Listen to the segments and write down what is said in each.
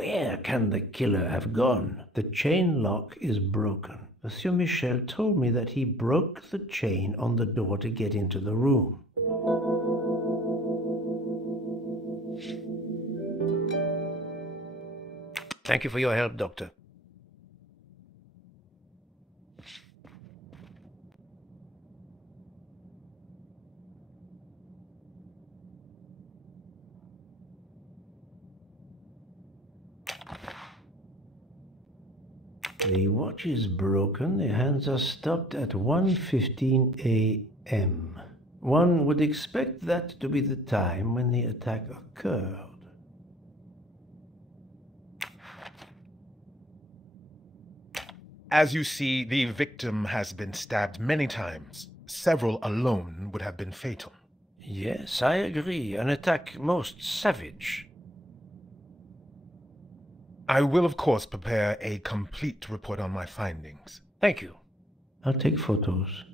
Where can the killer have gone? The chain lock is broken. Monsieur Michel told me that he broke the chain on the door to get into the room. Thank you for your help, Doctor. The watch is broken. The hands are stopped at 1:15 a.m. One would expect that to be the time when the attack occurred. As you see, the victim has been stabbed many times. Several alone would have been fatal. Yes, I agree. An attack most savage. I will, of course, prepare a complete report on my findings. Thank you. I'll take photos.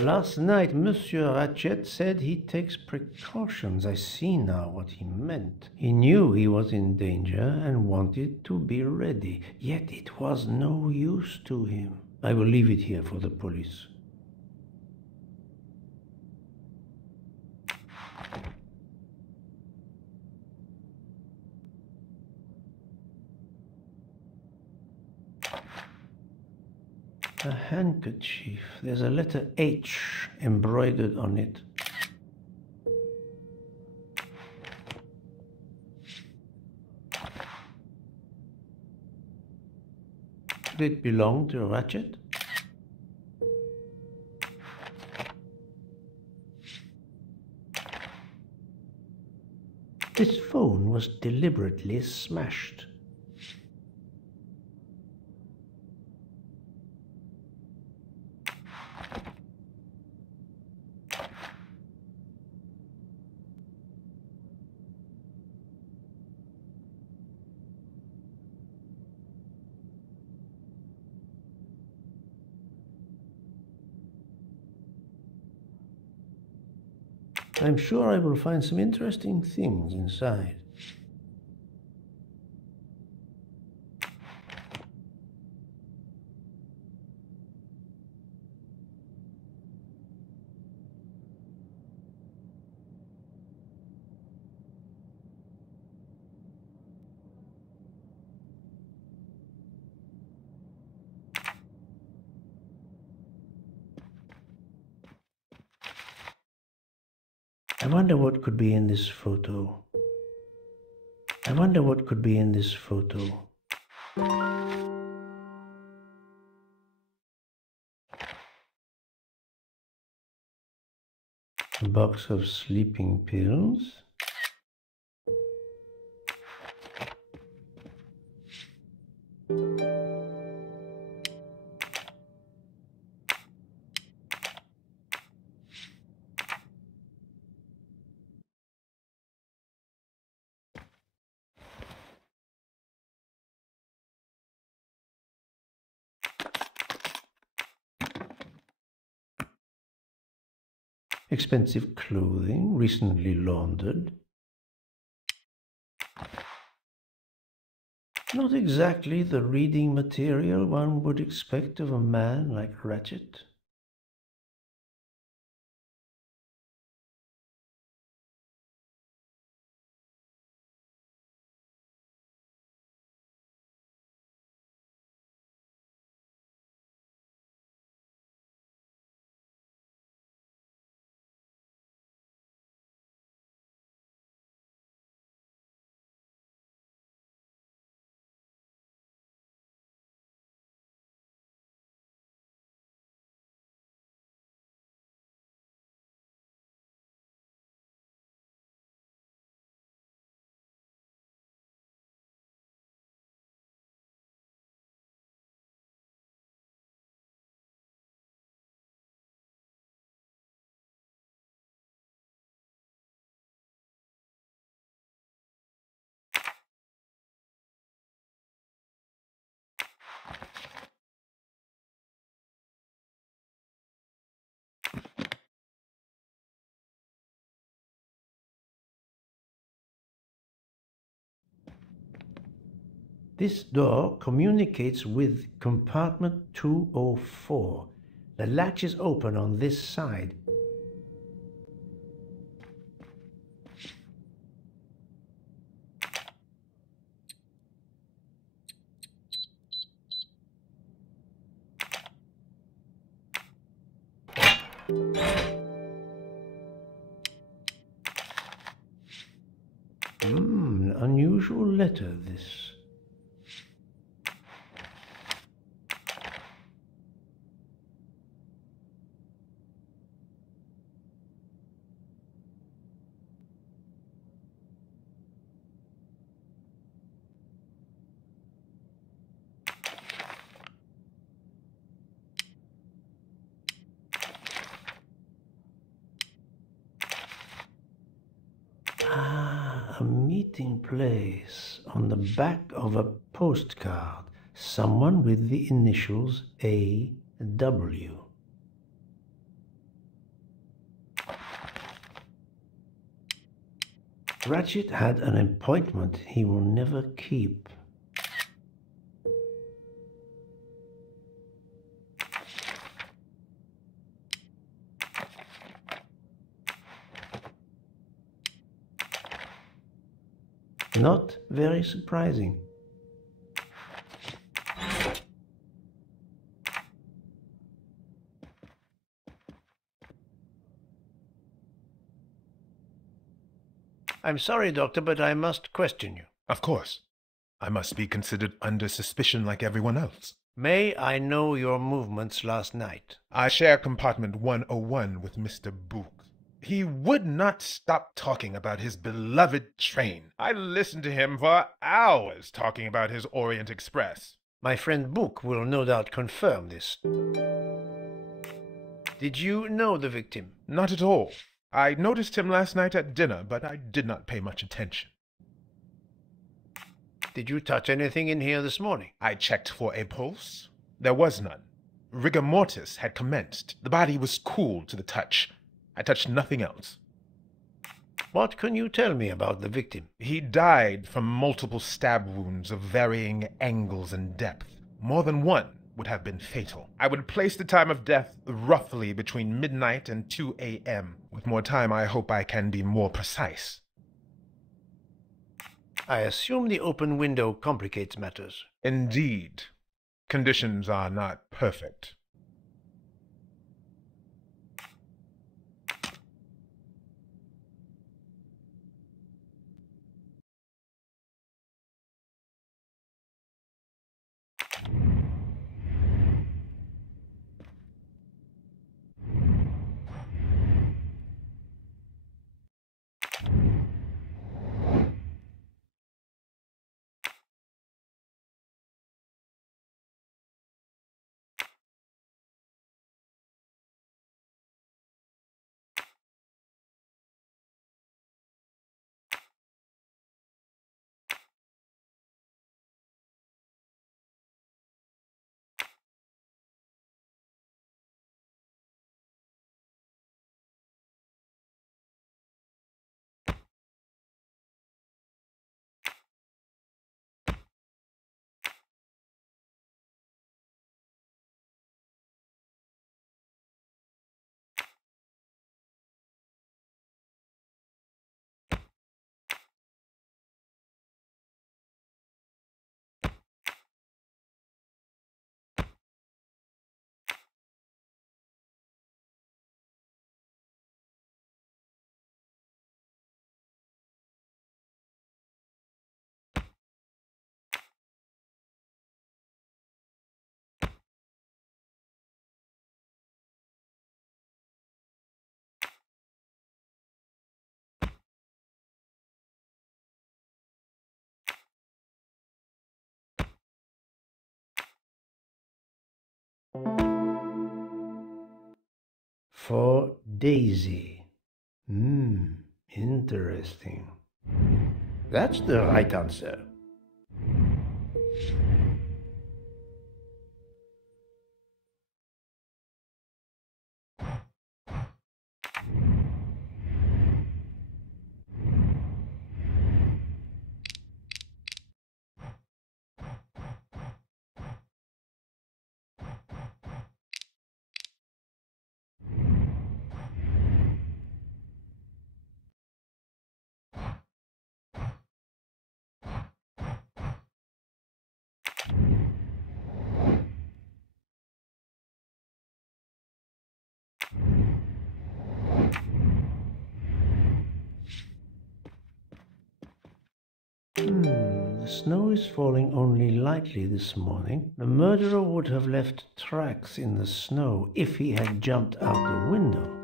Last night, Monsieur Ratchet said he takes precautions. I see now what he meant. He knew he was in danger and wanted to be ready, yet it was no use to him. I will leave it here for the police. A handkerchief. There's a letter H embroidered on it. Did it belong to Ratchet? This phone was deliberately smashed. I'm sure I will find some interesting things inside. I wonder what could be in this photo. I wonder what could be in this photo. A box of sleeping pills. Expensive clothing, recently laundered. Not exactly the reading material one would expect of a man like Ratchet. This door communicates with compartment 204. The latch is open on this side. Unusual letter, this. A meeting place on the back of a postcard. Someone with the initials A.W. Ratchet had an appointment he will never keep. Not very surprising. I'm sorry, Doctor, but I must question you. Of course. I must be considered under suspicion like everyone else. May I know your movements last night? I share compartment 101 with Mr. Book. He would not stop talking about his beloved train. I listened to him for hours talking about his Orient Express. My friend Book will no doubt confirm this. Did you know the victim? Not at all. I noticed him last night at dinner, but I did not pay much attention. Did you touch anything in here this morning? I checked for a pulse. There was none. Rigor mortis had commenced. The body was cool to the touch. I touched nothing else. What can you tell me about the victim? He died from multiple stab wounds of varying angles and depth. More than one would have been fatal. I would place the time of death roughly between midnight and 2 a.m. With more time, I hope I can be more precise. I assume the open window complicates matters. Indeed. Conditions are not perfect. For Daisy. Interesting. That's the right answer. The snow is falling only lightly this morning. The murderer would have left tracks in the snow if he had jumped out the window.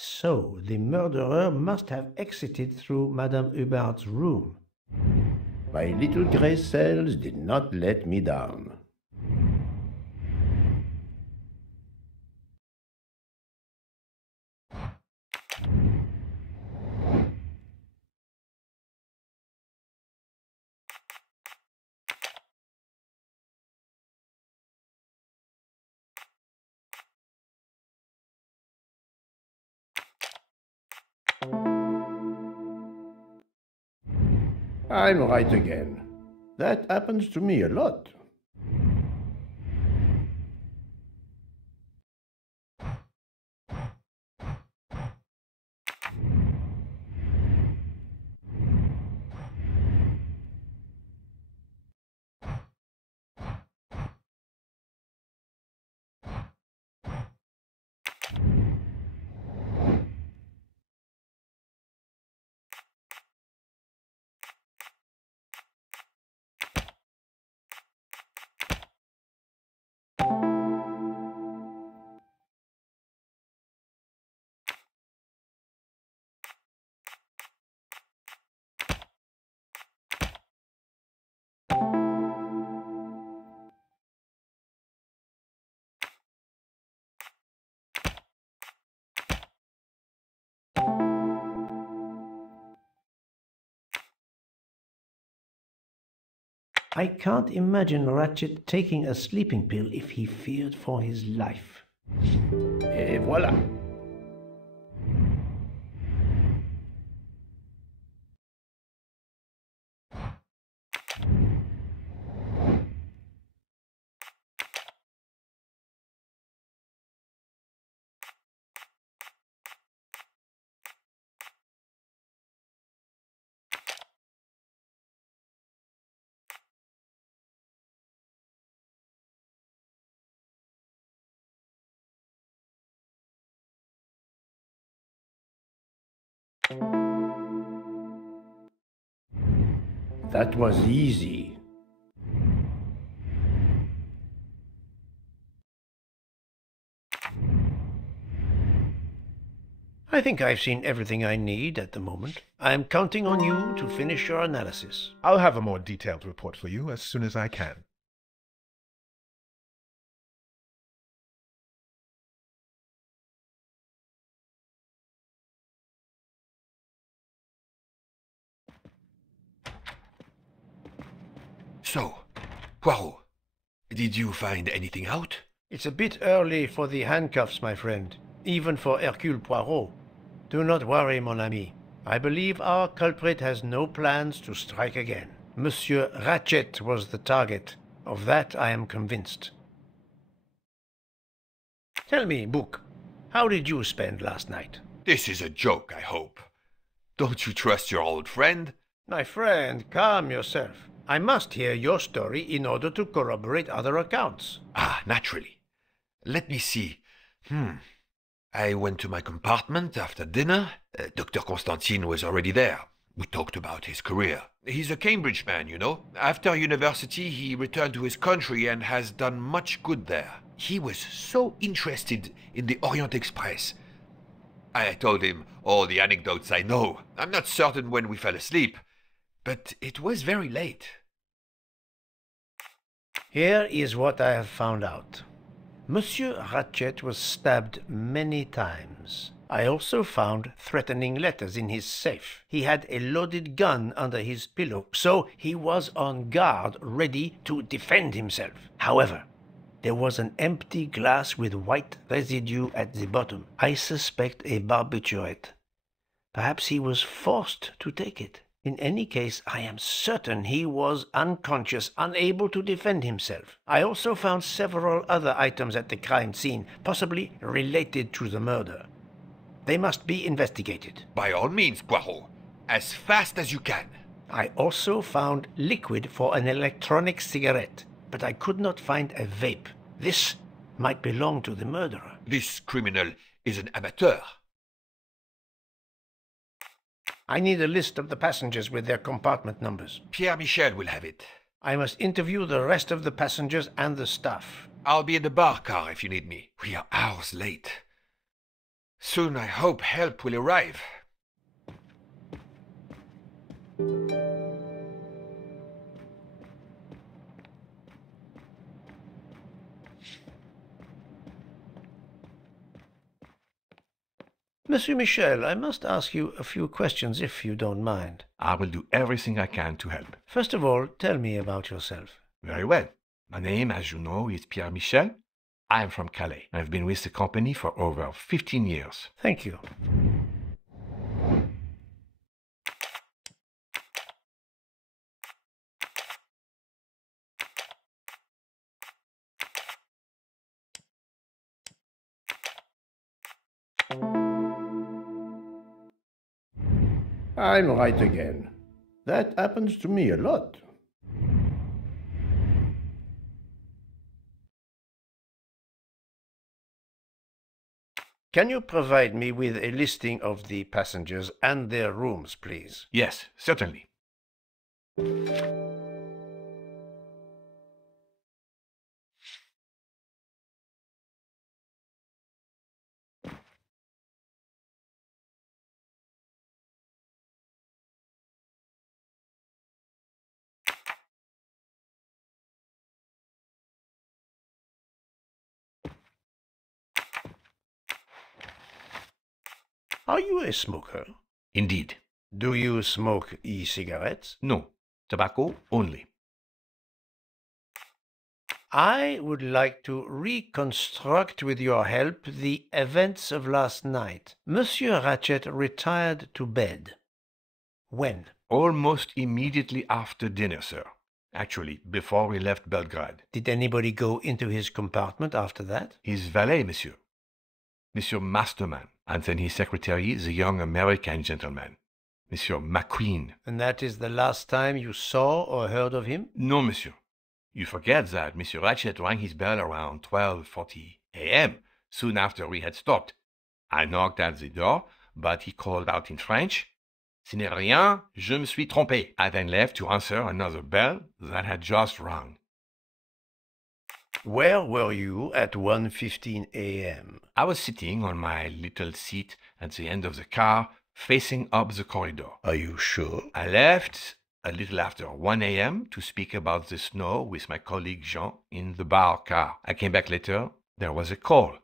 So, the murderer must have exited through Madame Hubbard's room. My little grey cells did not let me down. I'm right again. That happens to me a lot. I can't imagine Ratchet taking a sleeping pill if he feared for his life. Et voilà. That was easy. I think I've seen everything I need at the moment. I am counting on you to finish your analysis. I'll have a more detailed report for you as soon as I can. So, Poirot, did you find anything out? It's a bit early for the handcuffs, my friend, even for Hercule Poirot. Do not worry, mon ami. I believe our culprit has no plans to strike again. Monsieur Ratchet was the target. Of that I am convinced. Tell me, Book, how did you spend last night? This is a joke, I hope. Don't you trust your old friend? My friend, calm yourself. I must hear your story in order to corroborate other accounts. Ah, naturally. Let me see. I went to my compartment after dinner. Dr. Constantine was already there. We talked about his career. He's a Cambridge man, you know. After university, he returned to his country and has done much good there. He was so interested in the Orient Express. I told him all the anecdotes I know. I'm not certain when we fell asleep, but it was very late. Here is what I have found out. Monsieur Ratchet was stabbed many times. I also found threatening letters in his safe. He had a loaded gun under his pillow, so he was on guard, ready to defend himself. However, there was an empty glass with white residue at the bottom. I suspect a barbiturate. Perhaps he was forced to take it. In any case, I am certain he was unconscious, unable to defend himself. I also found several other items at the crime scene, possibly related to the murder. They must be investigated. By all means, Poirot. As fast as you can. I also found liquid for an electronic cigarette, but I could not find a vape. This might belong to the murderer. This criminal is an amateur. I need a list of the passengers with their compartment numbers. Pierre Michel will have it. I must interview the rest of the passengers and the staff. I'll be in the bar car if you need me. We are hours late. Soon I hope help will arrive. Monsieur Michel, I must ask you a few questions if you don't mind. I will do everything I can to help. First of all, tell me about yourself. Very well. My name, as you know, is Pierre Michel. I am from Calais. I've been with the company for over 15 years. Thank you. I'm right again. That happens to me a lot. Can you provide me with a listing of the passengers and their rooms, please? Yes, certainly. Are you a smoker? Indeed. Do you smoke e-cigarettes? No. Tobacco only. I would like to reconstruct with your help the events of last night. Monsieur Ratchet retired to bed. When? Almost immediately after dinner, sir. Actually, before we left Belgrade. Did anybody go into his compartment after that? His valet, monsieur. Monsieur Masterman. And then his secretary, the young American gentleman. Monsieur McQueen. And that is the last time you saw or heard of him? No, monsieur. You forget that Monsieur Ratchet rang his bell around 12:40 a.m., soon after we had stopped. I knocked at the door, but he called out in French, "Ce n'est rien, je me suis trompé." I then left to answer another bell that had just rung. Where were you at 1:15 a.m.? I was sitting on my little seat at the end of the car, facing up the corridor. Are you sure? I left a little after 1 a.m. to speak about the snow with my colleague Jean in the bar car. I came back later. There was a call.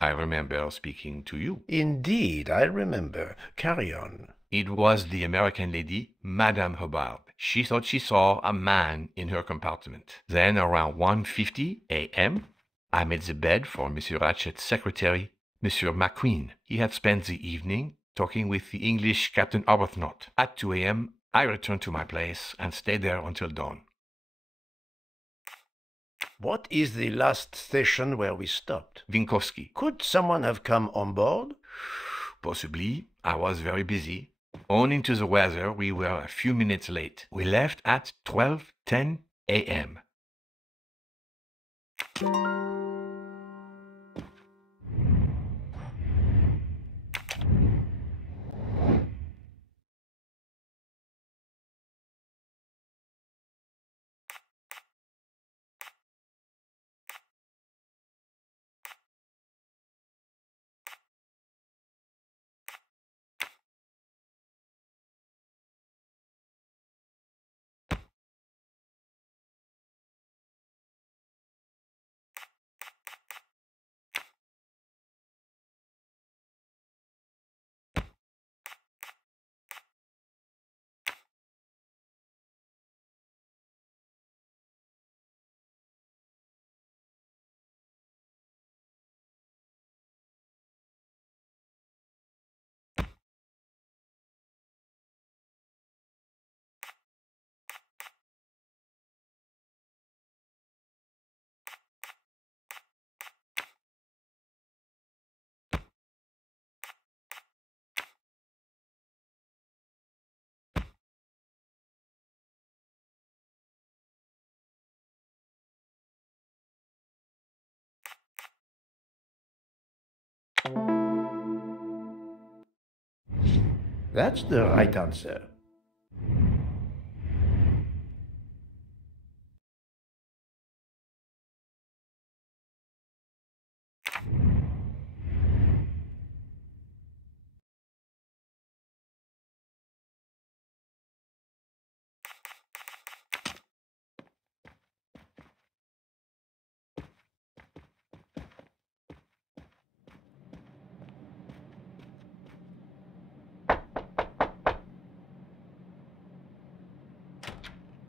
I remember speaking to you. Indeed, I remember. Carry on. It was the American lady, Madame Hubbard. She thought she saw a man in her compartment. Then, around 1:50 a.m., I made the bed for Monsieur Ratchet's secretary, Monsieur McQueen. He had spent the evening talking with the English Captain Arbuthnot. At 2 a.m., I returned to my place and stayed there until dawn. What is the last station where we stopped? Vinkovsky. Could someone have come on board? Possibly. I was very busy. Owing to the weather, we were a few minutes late. We left at 12:10 a.m. That's the right answer.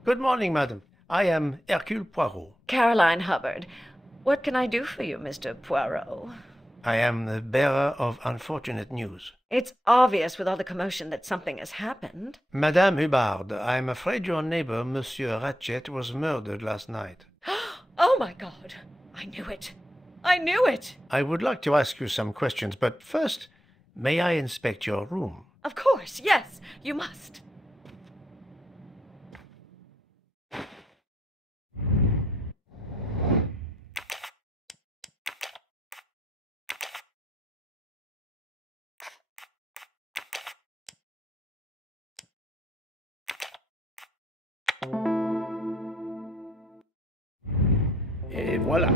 Good morning, madam. I am Hercule Poirot. Caroline Hubbard. What can I do for you, Mr. Poirot? I am the bearer of unfortunate news. It's obvious with all the commotion that something has happened. Madame Hubbard, I am afraid your neighbor, Monsieur Ratchet, was murdered last night. Oh, my God. I knew it. I knew it. I would like to ask you some questions, but first, may I inspect your room? Of course, yes, you must. Et voilà.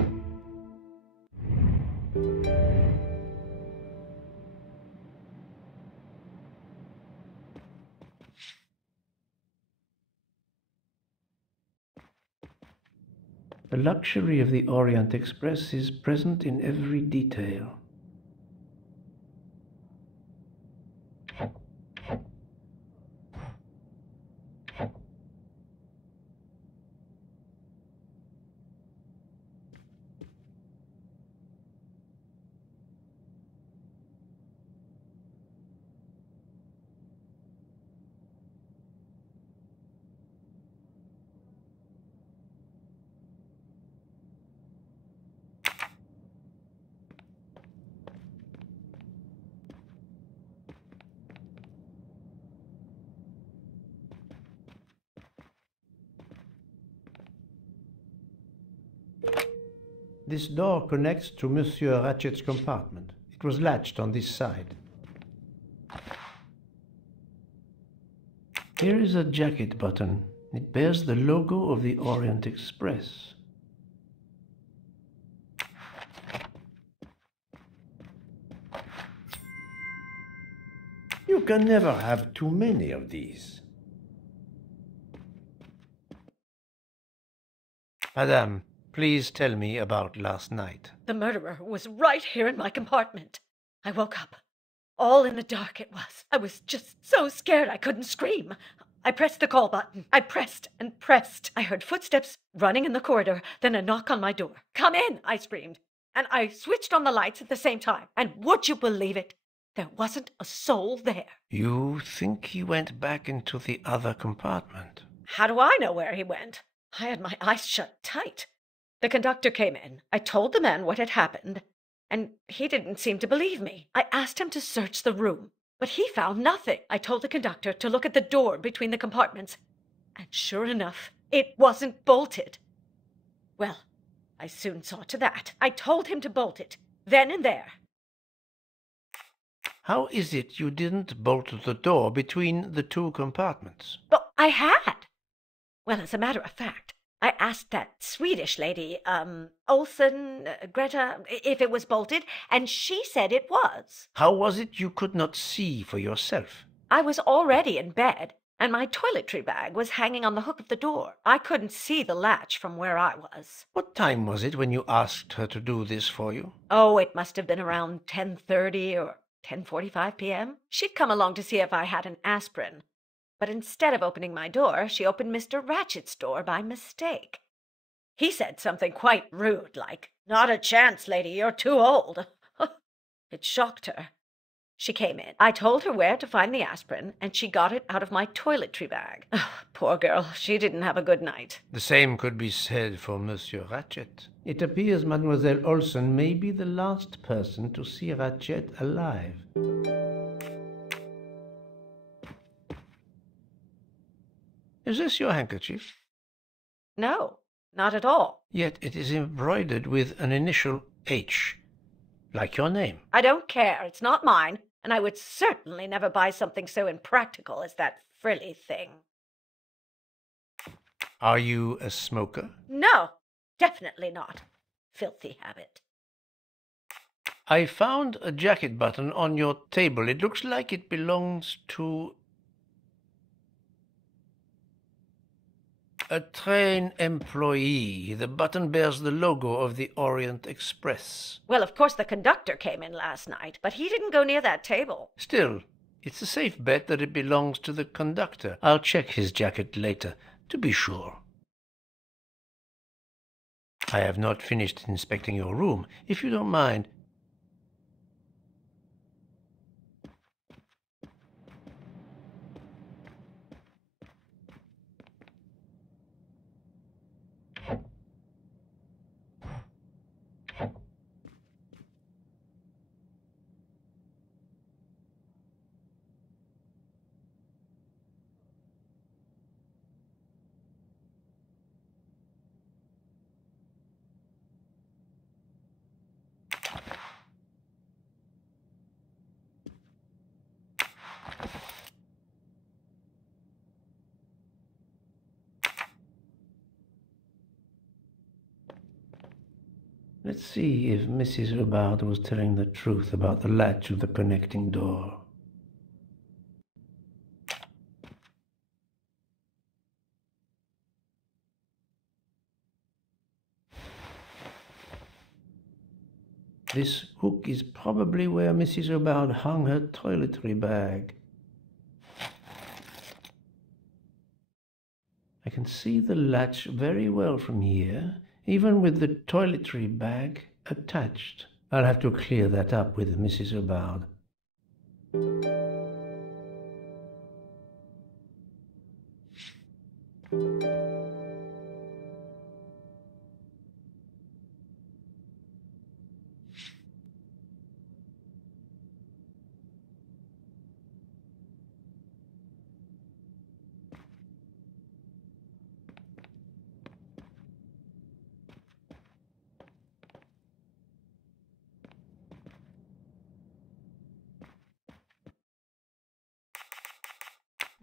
The luxury of the Orient Express is present in every detail. This door connects to Monsieur Ratchet's compartment. It was latched on this side. Here is a jacket button. It bears the logo of the Orient Express. You can never have too many of these. Madame, please tell me about last night. The murderer was right here in my compartment. I woke up. All in the dark it was. I was just so scared I couldn't scream. I pressed the call button. I pressed and pressed. I heard footsteps running in the corridor, then a knock on my door. "Come in," I screamed. And I switched on the lights at the same time. And would you believe it? There wasn't a soul there. You think he went back into the other compartment? How do I know where he went? I had my eyes shut tight. The conductor came in. I told the man what had happened, and he didn't seem to believe me. I asked him to search the room, but he found nothing. I told the conductor to look at the door between the compartments, and sure enough, it wasn't bolted. Well, I soon saw to that. I told him to bolt it, then and there. How is it you didn't bolt the door between the two compartments? But I had. Well, as a matter of fact, I asked that Swedish lady, Olsen, Greta, if it was bolted, and she said it was. How was it you could not see for yourself? I was already in bed, and my toiletry bag was hanging on the hook of the door. I couldn't see the latch from where I was. What time was it when you asked her to do this for you? Oh, it must have been around 10:30 or 10:45 p.m. She'd come along to see if I had an aspirin. But instead of opening my door, she opened Mr. Ratchet's door by mistake. He said something quite rude, like, "Not a chance, lady, you're too old." It shocked her. She came in. I told her where to find the aspirin, and she got it out of my toiletry bag. Poor girl, she didn't have a good night. The same could be said for Monsieur Ratchet. It appears Mademoiselle Olsen may be the last person to see Ratchet alive. Is this your handkerchief? No, not at all. Yet it is embroidered with an initial H, like your name. I don't care. It's not mine. and I would certainly never buy something so impractical as that frilly thing. Are you a smoker? No, definitely not. Filthy habit. I found a jacket button on your table. It looks like it belongs to a train employee. The button bears the logo of the Orient Express. Well, of course the conductor came in last night, but he didn't go near that table. Still, it's a safe bet that it belongs to the conductor. I'll check his jacket later, to be sure. I have not finished inspecting your room. If you don't mind, let's see if Mrs. Hubbard was telling the truth about the latch of the connecting door. This hook is probably where Mrs. Hubbard hung her toiletry bag. I can see the latch very well from here, even with the toiletry bag attached. I'll have to clear that up with Mrs. Hubbard.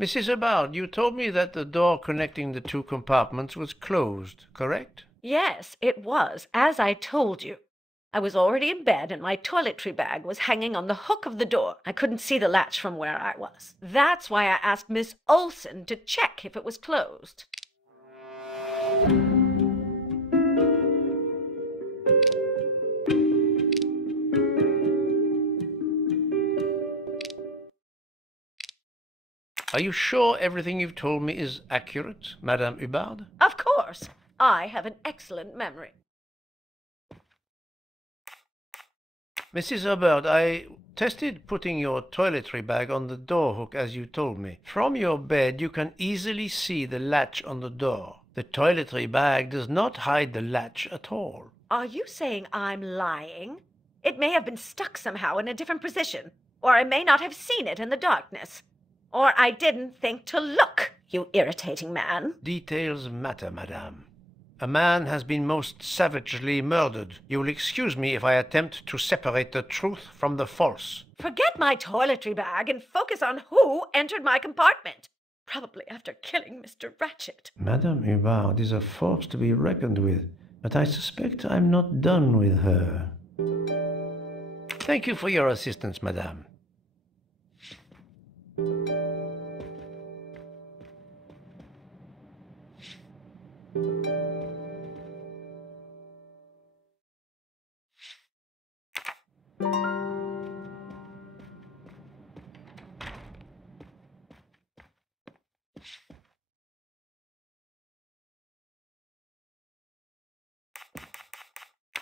Mrs. Hubbard, you told me that the door connecting the two compartments was closed, correct? Yes, it was, as I told you. I was already in bed and my toiletry bag was hanging on the hook of the door. I couldn't see the latch from where I was. That's why I asked Miss Olson to check if it was closed. Are you sure everything you've told me is accurate, Madame Hubbard? Of course. I have an excellent memory. Mrs. Hubbard, I tested putting your toiletry bag on the door hook as you told me. From your bed, you can easily see the latch on the door. The toiletry bag does not hide the latch at all. Are you saying I'm lying? It may have been stuck somehow in a different position, or I may not have seen it in the darkness. Or I didn't think to look, you irritating man. Details matter, madame. A man has been most savagely murdered. You will excuse me if I attempt to separate the truth from the false. Forget my toiletry bag and focus on who entered my compartment. Probably after killing Mr. Ratchet. Madame Hubbard is a force to be reckoned with, but I suspect I'm not done with her. Thank you for your assistance, madame.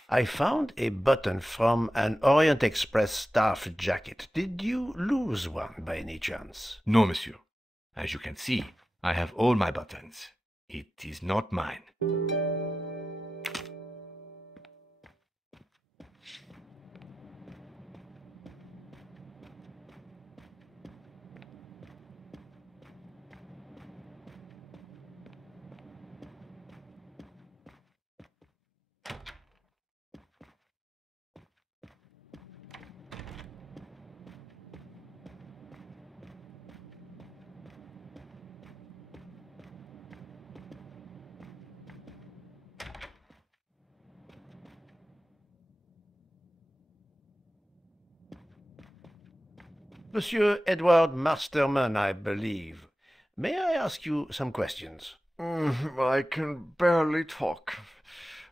I found a button from an Orient Express staff jacket. Did you lose one by any chance? No, monsieur. As you can see, I have all my buttons. It is not mine. Monsieur Edward Masterman, I believe. May I ask you some questions? I can barely talk.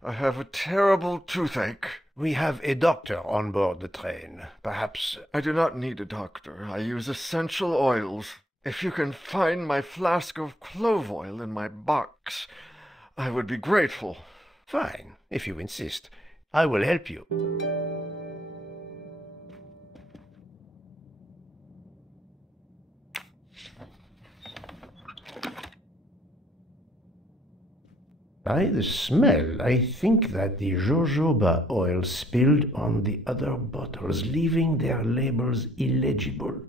I have a terrible toothache. We have a doctor on board the train. Perhaps... I do not need a doctor. I use essential oils. If you can find my flask of clove oil in my box, I would be grateful. Fine, if you insist. I will help you. By the smell, I think that the jojoba oil spilled on the other bottles, leaving their labels illegible.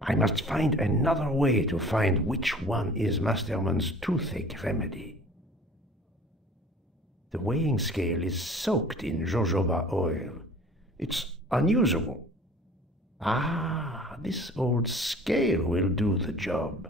I must find another way to find which one is Masterman's toothache remedy. The weighing scale is soaked in jojoba oil. It's unusable. Ah, this old scale will do the job.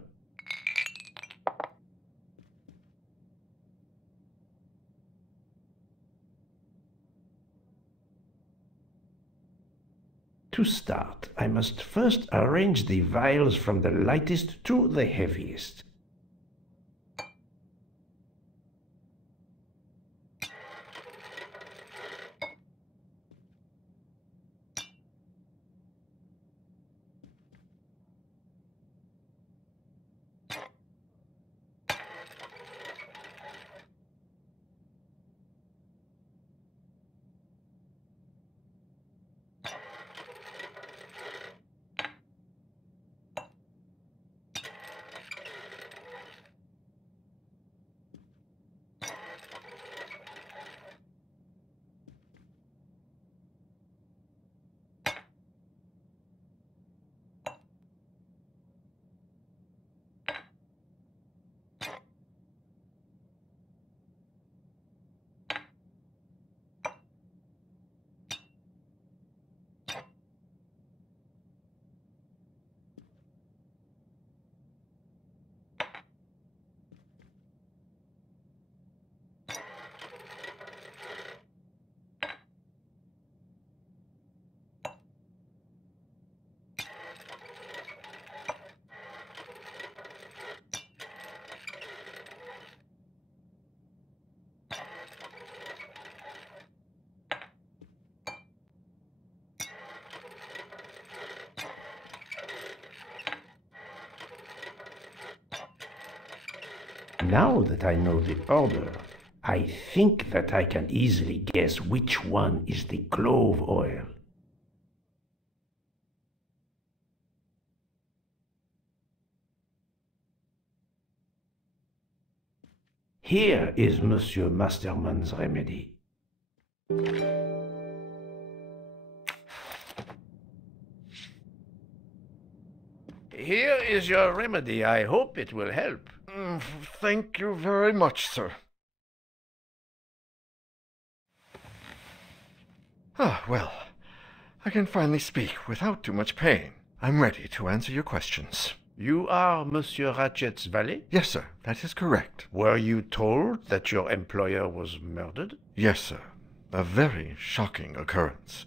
To start, I must first arrange the vials from the lightest to the heaviest. Now that I know the order, I think that I can easily guess which one is the clove oil. Here is Monsieur Masterman's remedy. Here is your remedy. I hope it will help. Thank you very much, sir. Well, I can finally speak without too much pain. I'm ready to answer your questions. You are Monsieur Ratchet's valet? Yes, sir, that is correct. Were you told that your employer was murdered? Yes, sir. A very shocking occurrence.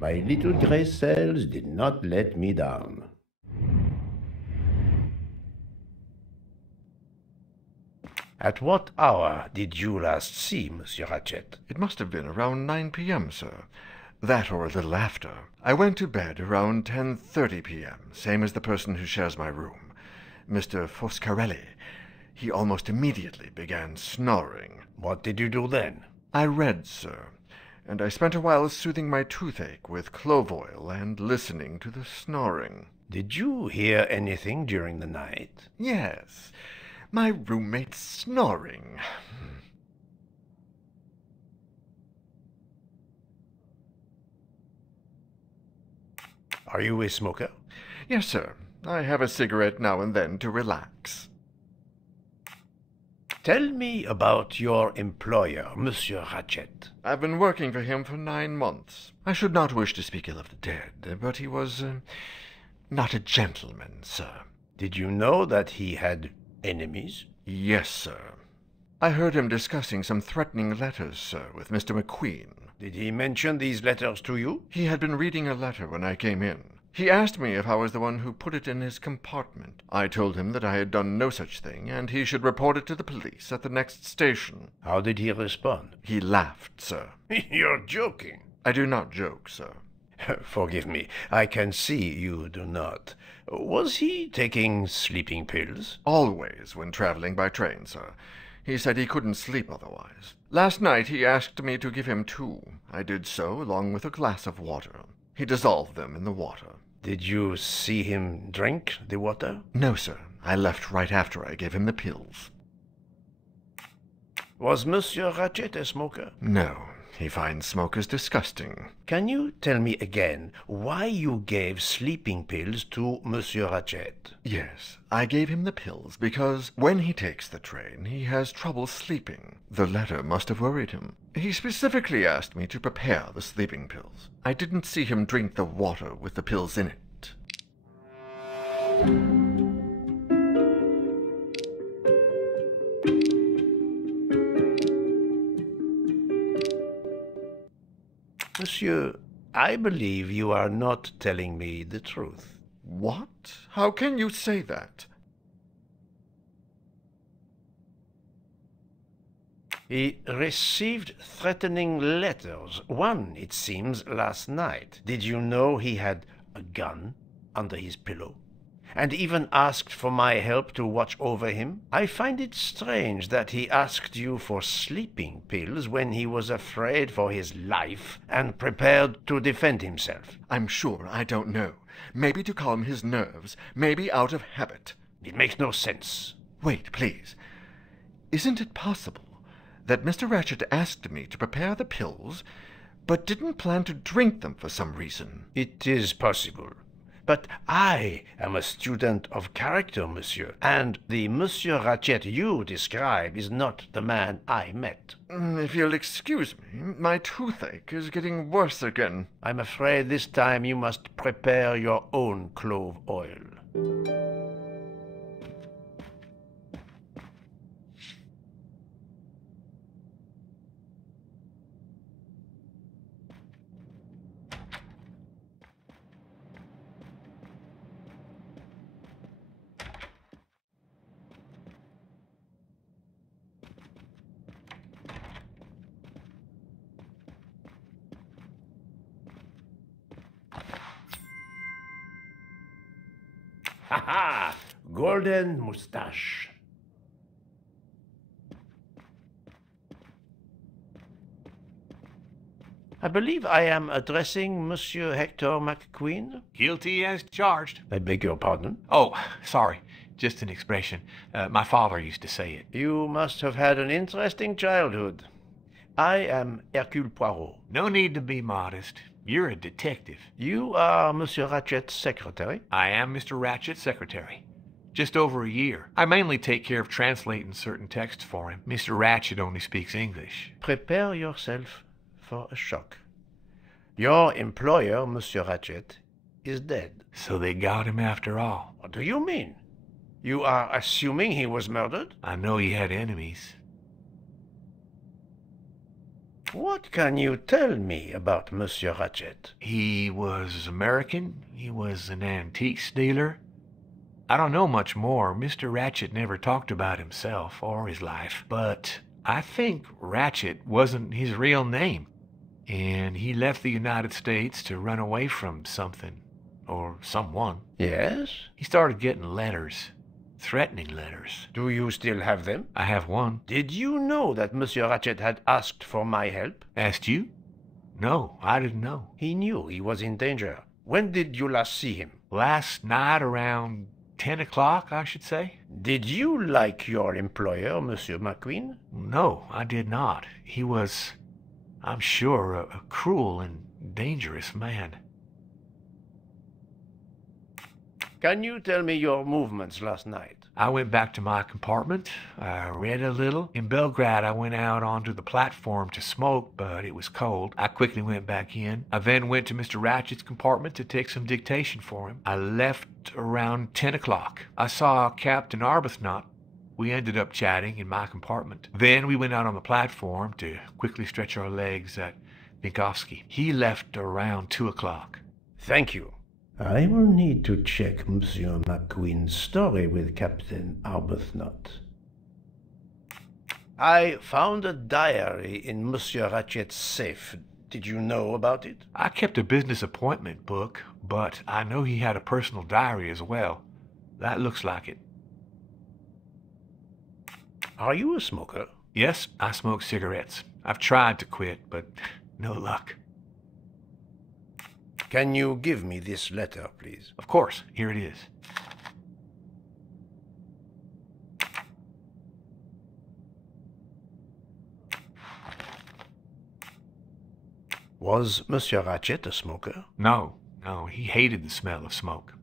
My little gray cells did not let me down. At what hour did you last see Monsieur Ratchet? It must have been around 9 p.m., sir. That or a little after. I went to bed around 10:30 p.m., same as the person who shares my room, Mr. Foscarelli. He almost immediately began snoring. What did you do then? I read, sir, and I spent a while soothing my toothache with clove oil and listening to the snoring. Did you hear anything during the night? Yes, my roommate snoring. Are you a smoker? Yes, sir. I have a cigarette now and then to relax. Tell me about your employer, Monsieur Ratchet. I've been working for him for 9 months. I should not wish to speak ill of the dead, but he was not a gentleman, sir. Did you know that he had enemies? Yes, sir. I heard him discussing some threatening letters, sir, with Mr. McQueen. Did he mention these letters to you? He had been reading a letter when I came in. He asked me if I was the one who put it in his compartment. I told him that I had done no such thing, and he should report it to the police at the next station. How did he respond? He laughed, sir. You're joking. I do not joke, sir. Forgive me, I can see you do not. Was he taking sleeping pills? Always when traveling by train, sir. He said he couldn't sleep otherwise. Last night he asked me to give him 2. I did so, along with a glass of water. He dissolved them in the water. Did you see him drink the water? No, sir. I left right after I gave him the pills. Was Monsieur Ratchet a smoker? No. He finds smokers disgusting. Can you tell me again why you gave sleeping pills to Monsieur Ratchet? Yes, I gave him the pills because when he takes the train, he has trouble sleeping. The letter must have worried him. He specifically asked me to prepare the sleeping pills. I didn't see him drink the water with the pills in it. Monsieur, I believe you are not telling me the truth. What? How can you say that? He received threatening letters. One, it seems, last night. Did you know he had a gun under his pillow? And even asked for my help to watch over him? I find it strange that he asked you for sleeping pills when he was afraid for his life and prepared to defend himself. I'm sure I don't know. Maybe to calm his nerves, maybe out of habit. It makes no sense. Wait, please. Isn't it possible that Mr. Ratchet asked me to prepare the pills, but didn't plan to drink them for some reason? It is possible. But I am a student of character, monsieur, and the Monsieur Ratchet you describe is not the man I met. If you'll excuse me, my toothache is getting worse again. I'm afraid this time you must prepare your own clove oil. Ha ha! Golden moustache. I believe I am addressing Monsieur Hector McQueen. Guilty as charged. I beg your pardon. Oh, sorry. Just an expression. My father used to say it. You must have had an interesting childhood. I am Hercule Poirot. No need to be modest. You're a detective. You are Monsieur Ratchet's secretary? I am Mr. Ratchet's secretary. Just over a year. I mainly take care of translating certain texts for him. Mr. Ratchet only speaks English. Prepare yourself for a shock. Your employer, Monsieur Ratchet, is dead. So they got him after all. What do you mean? You are assuming he was murdered? I know he had enemies. What can you tell me about Monsieur Ratchet? He was American. He was an antiques dealer. I don't know much more. Mr. Ratchet never talked about himself or his life. But I think Ratchet wasn't his real name. And he left the United States to run away from something. Or someone. Yes? He started getting letters. Threatening letters. Do you still have them? I have one. Did you know that Monsieur Ratchet had asked for my help? Asked you? No, I didn't know. He knew he was in danger. When did you last see him? Last night around 10 o'clock, I should say. Did you like your employer, Monsieur McQueen? No, I did not. He was, I'm sure, a cruel and dangerous man. Can you tell me your movements last night? I went back to my compartment. I read a little. In Belgrade, I went out onto the platform to smoke, but it was cold. I quickly went back in. I then went to Mr. Ratchet's compartment to take some dictation for him. I left around 10 o'clock. I saw Captain Arbuthnot. We ended up chatting in my compartment. Then we went out on the platform to quickly stretch our legs at Vinkovsky. He left around 2 o'clock. Thank you. I will need to check Monsieur McQueen's story with Captain Arbuthnot. I found a diary in Monsieur Ratchet's safe. Did you know about it? I kept a business appointment book, but I know he had a personal diary as well. That looks like it. Are you a smoker? Yes, I smoke cigarettes. I've tried to quit, but no luck. Can you give me this letter, please? Of course, here it is. Was Monsieur Ratchet a smoker? No, he hated the smell of smoke.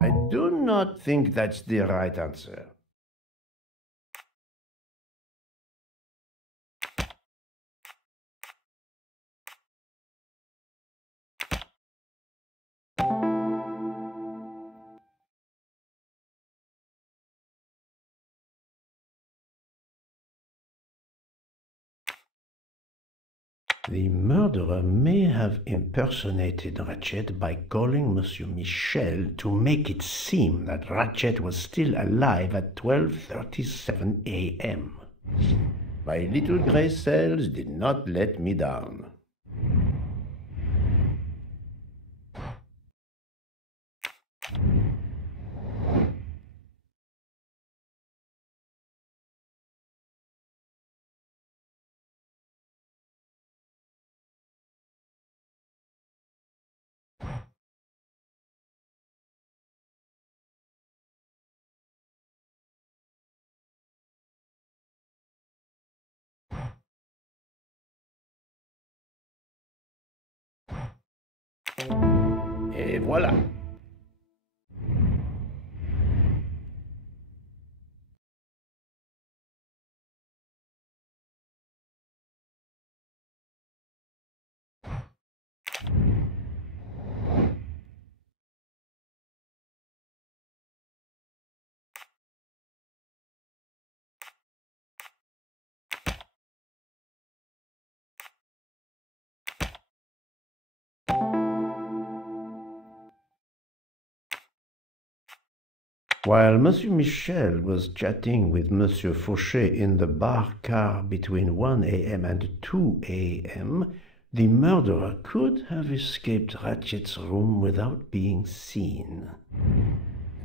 I do not think that's the right answer. The murderer may have impersonated Ratchet by calling Monsieur Michel to make it seem that Ratchet was still alive at 12:37 a.m. My little gray cells did not let me down. Et voilà. While Monsieur Michel was chatting with Monsieur Fauchet in the bar car between 1 a.m. and 2 a.m., the murderer could have escaped Ratchet's room without being seen.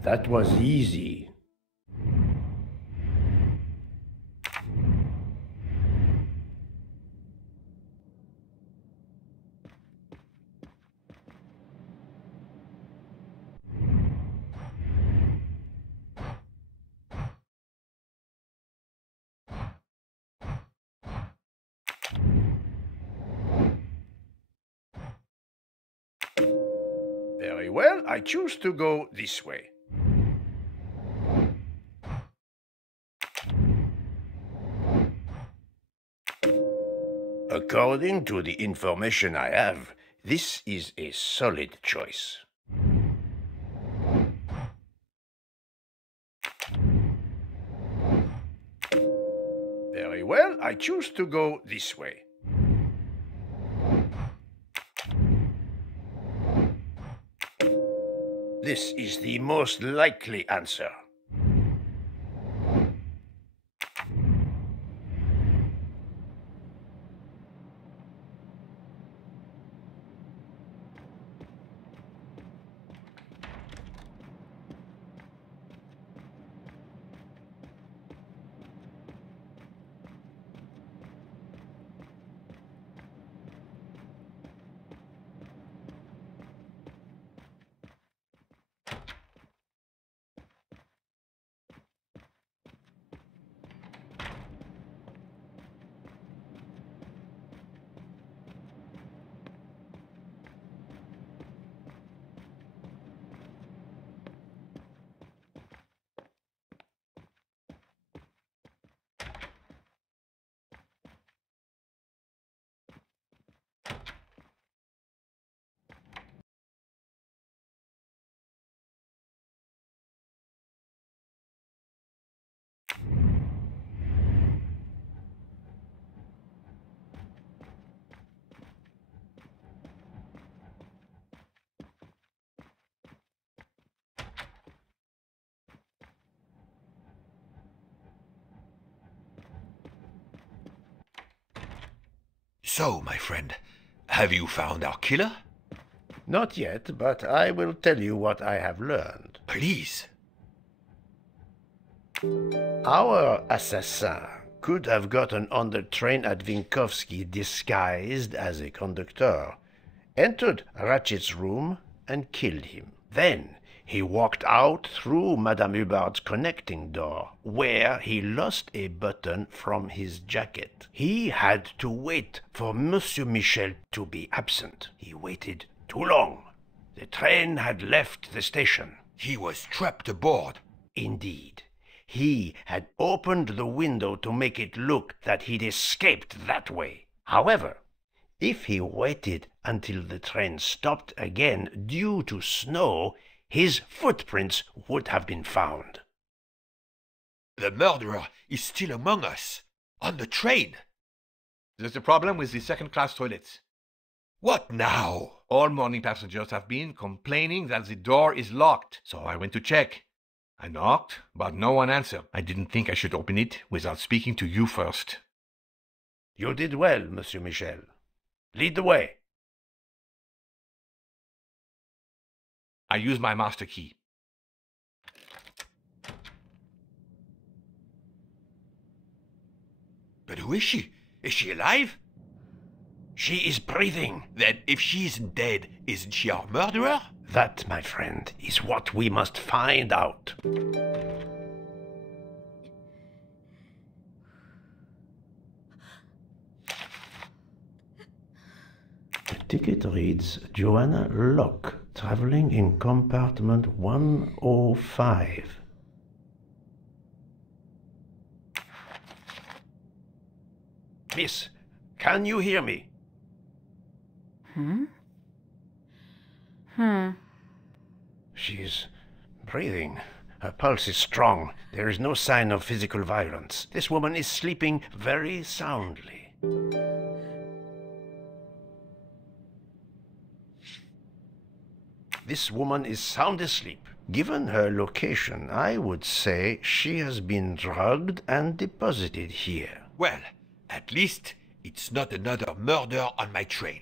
That was easy. Very well, I choose to go this way. According to the information I have, this is a solid choice. Very well, I choose to go this way. This is the most likely answer. So, my friend, have you found our killer? Not yet, but I will tell you what I have learned. Please. Our assassin could have gotten on the train at Vinkovsky disguised as a conductor, entered Ratchet's room, and killed him. Then he walked out through Madame Hubbard's connecting door, where he lost a button from his jacket. He had to wait for Monsieur Michel to be absent. He waited too long. The train had left the station. He was trapped aboard. Indeed. He had opened the window to make it look that he'd escaped that way. However, if he waited until the train stopped again due to snow, his footprints would have been found. The murderer is still among us, on the train. There's a problem with the second-class toilets. What now? All morning passengers have been complaining that the door is locked, so I went to check. I knocked, but no one answered. I didn't think I should open it without speaking to you first. You did well, Monsieur Michel. Lead the way. I use my master key. But who is she? Is she alive? She is breathing. Then if she isn't dead, isn't she our murderer? That, my friend, is what we must find out. The ticket reads Joanna Locke, traveling in compartment 105. Miss, can you hear me? She's breathing. Her pulse is strong. There is no sign of physical violence. This woman is sleeping very soundly. This woman is sound asleep. Given her location, I would say she has been drugged and deposited here. Well, at least it's not another murder on my train.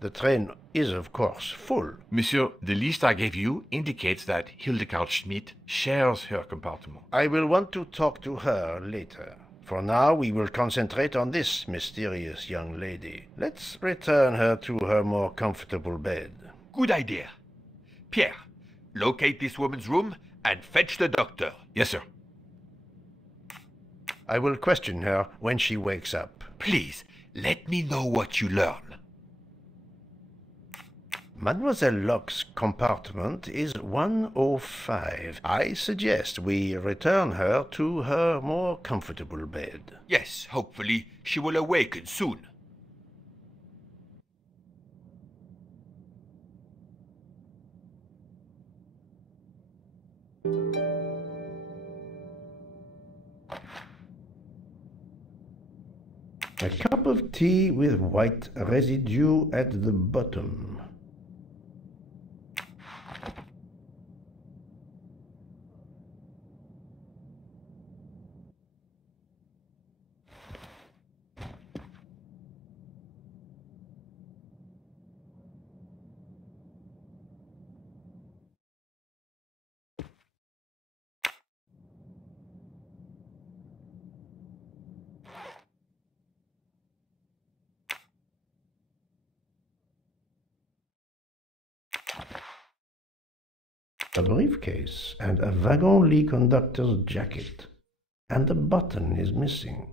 The train is, of course, full. Monsieur, the list I gave you indicates that Hildegard Schmidt shares her compartment. I will want to talk to her later. For now, we will concentrate on this mysterious young lady. Let's return her to her more comfortable bed. Good idea. Pierre, locate this woman's room and fetch the doctor. Yes, sir. I will question her when she wakes up. Please, let me know what you learn. Mademoiselle Locke's compartment is 105. I suggest we return her to her more comfortable bed. Yes, hopefully she will awaken soon. A cup of tea with white residue at the bottom. A briefcase and a wagon-lit conductor's jacket, and a button is missing.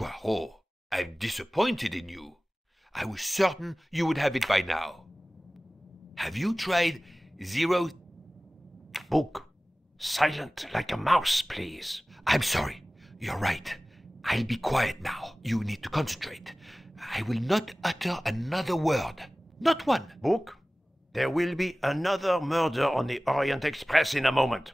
Poirot, I'm disappointed in you. I was certain you would have it by now. Have you tried zero... Book. Silent like a mouse, please. I'm sorry. You're right. I'll be quiet now. You need to concentrate. I will not utter another word. Not one. Book. There will be another murder on the Orient Express in a moment.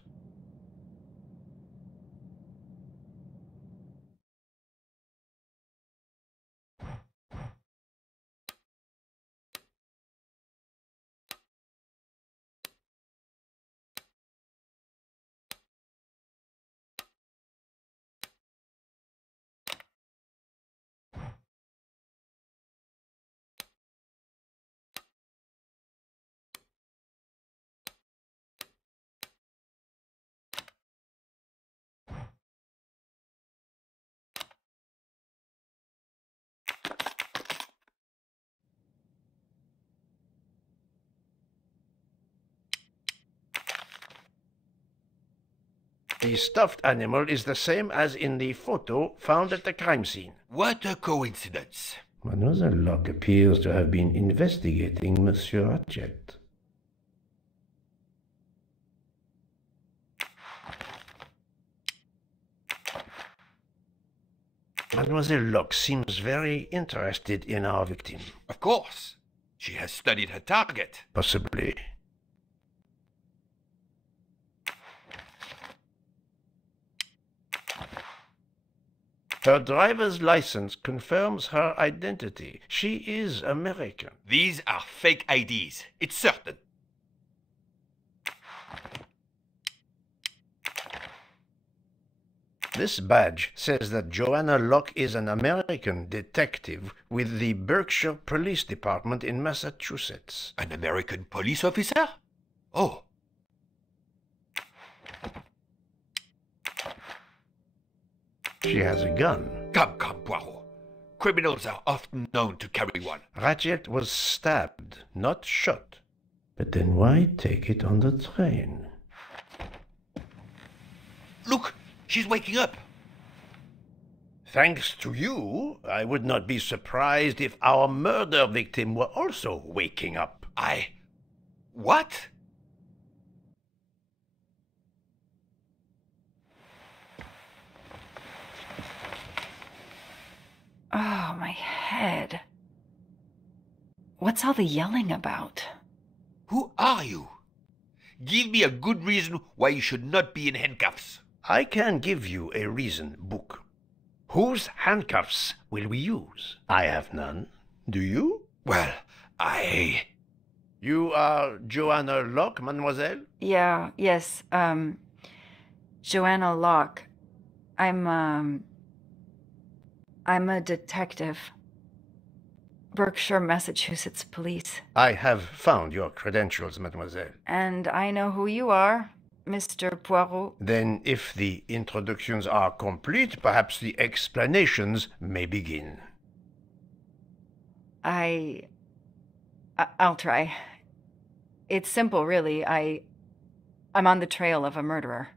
The stuffed animal is the same as in the photo found at the crime scene. What a coincidence. Mademoiselle Locke appears to have been investigating Monsieur Ratchet. Mademoiselle Locke seems very interested in our victim. Of course. She has studied her target. Possibly. Her driver's license confirms her identity. She is American. These are fake IDs. It's certain. This badge says that Joanna Locke is an American detective with the Berkshire Police Department in Massachusetts. An American police officer? Oh. She has a gun. Come, Poirot. Criminals are often known to carry one. Ratchet was stabbed, not shot. But then why take it on the train? Look, she's waking up. Thanks to you, I would not be surprised if our murder victim were also waking up. What? Oh, my head. What's all the yelling about? Who are you? Give me a good reason why you should not be in handcuffs. I can give you a reason, Book. Whose handcuffs will we use? I have none. Do you? Well, You are Joanna Locke, mademoiselle? Yes, Joanna Locke. I'm a detective. Berkshire, Massachusetts Police. I have found your credentials, mademoiselle. And I know who you are, Mr. Poirot. Then, if the introductions are complete, perhaps the explanations may begin. I'll try. It's simple, really. I'm on the trail of a murderer.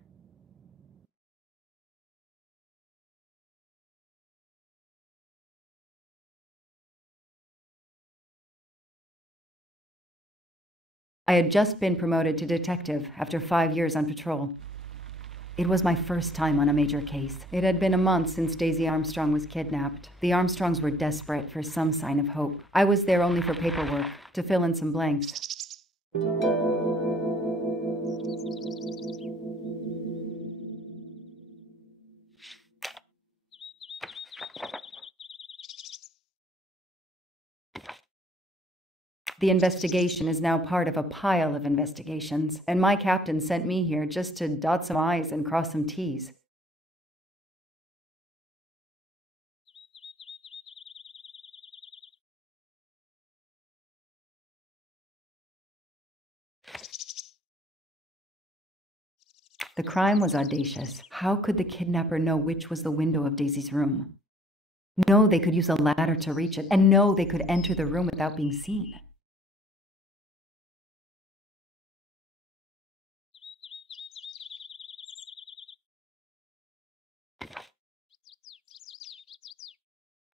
I had just been promoted to detective after 5 years on patrol. It was my first time on a major case. It had been a month since Daisy Armstrong was kidnapped. The Armstrongs were desperate for some sign of hope. I was there only for paperwork, to fill in some blanks. The investigation is now part of a pile of investigations, and my captain sent me here just to dot some I's and cross some T's. The crime was audacious. How could the kidnapper know which was the window of Daisy's room? No, they could use a ladder to reach it, and no, they could enter the room without being seen.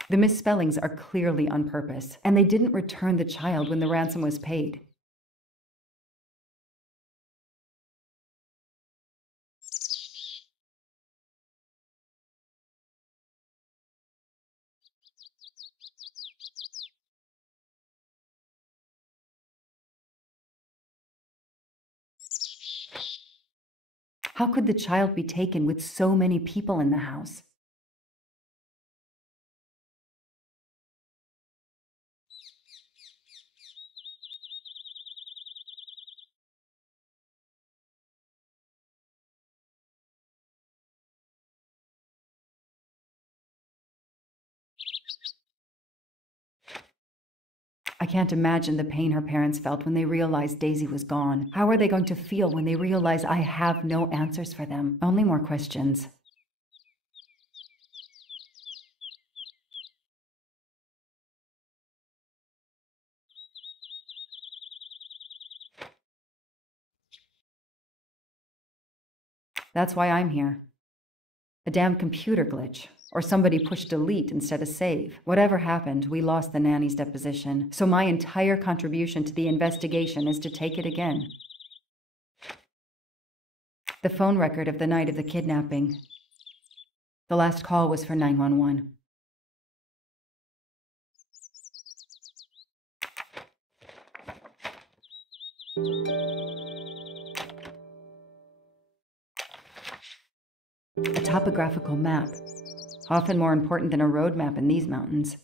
The misspellings are clearly on purpose, and they didn't return the child when the ransom was paid. How could the child be taken with so many people in the house? I can't imagine the pain her parents felt when they realized Daisy was gone. How are they going to feel when they realize I have no answers for them? Only more questions. That's why I'm here. A damn computer glitch. Or somebody pushed delete instead of save. Whatever happened, we lost the nanny's deposition. So my entire contribution to the investigation is to take it again. The phone record of the night of the kidnapping. The last call was for 911. A topographical map. Often more important than a road map in these mountains.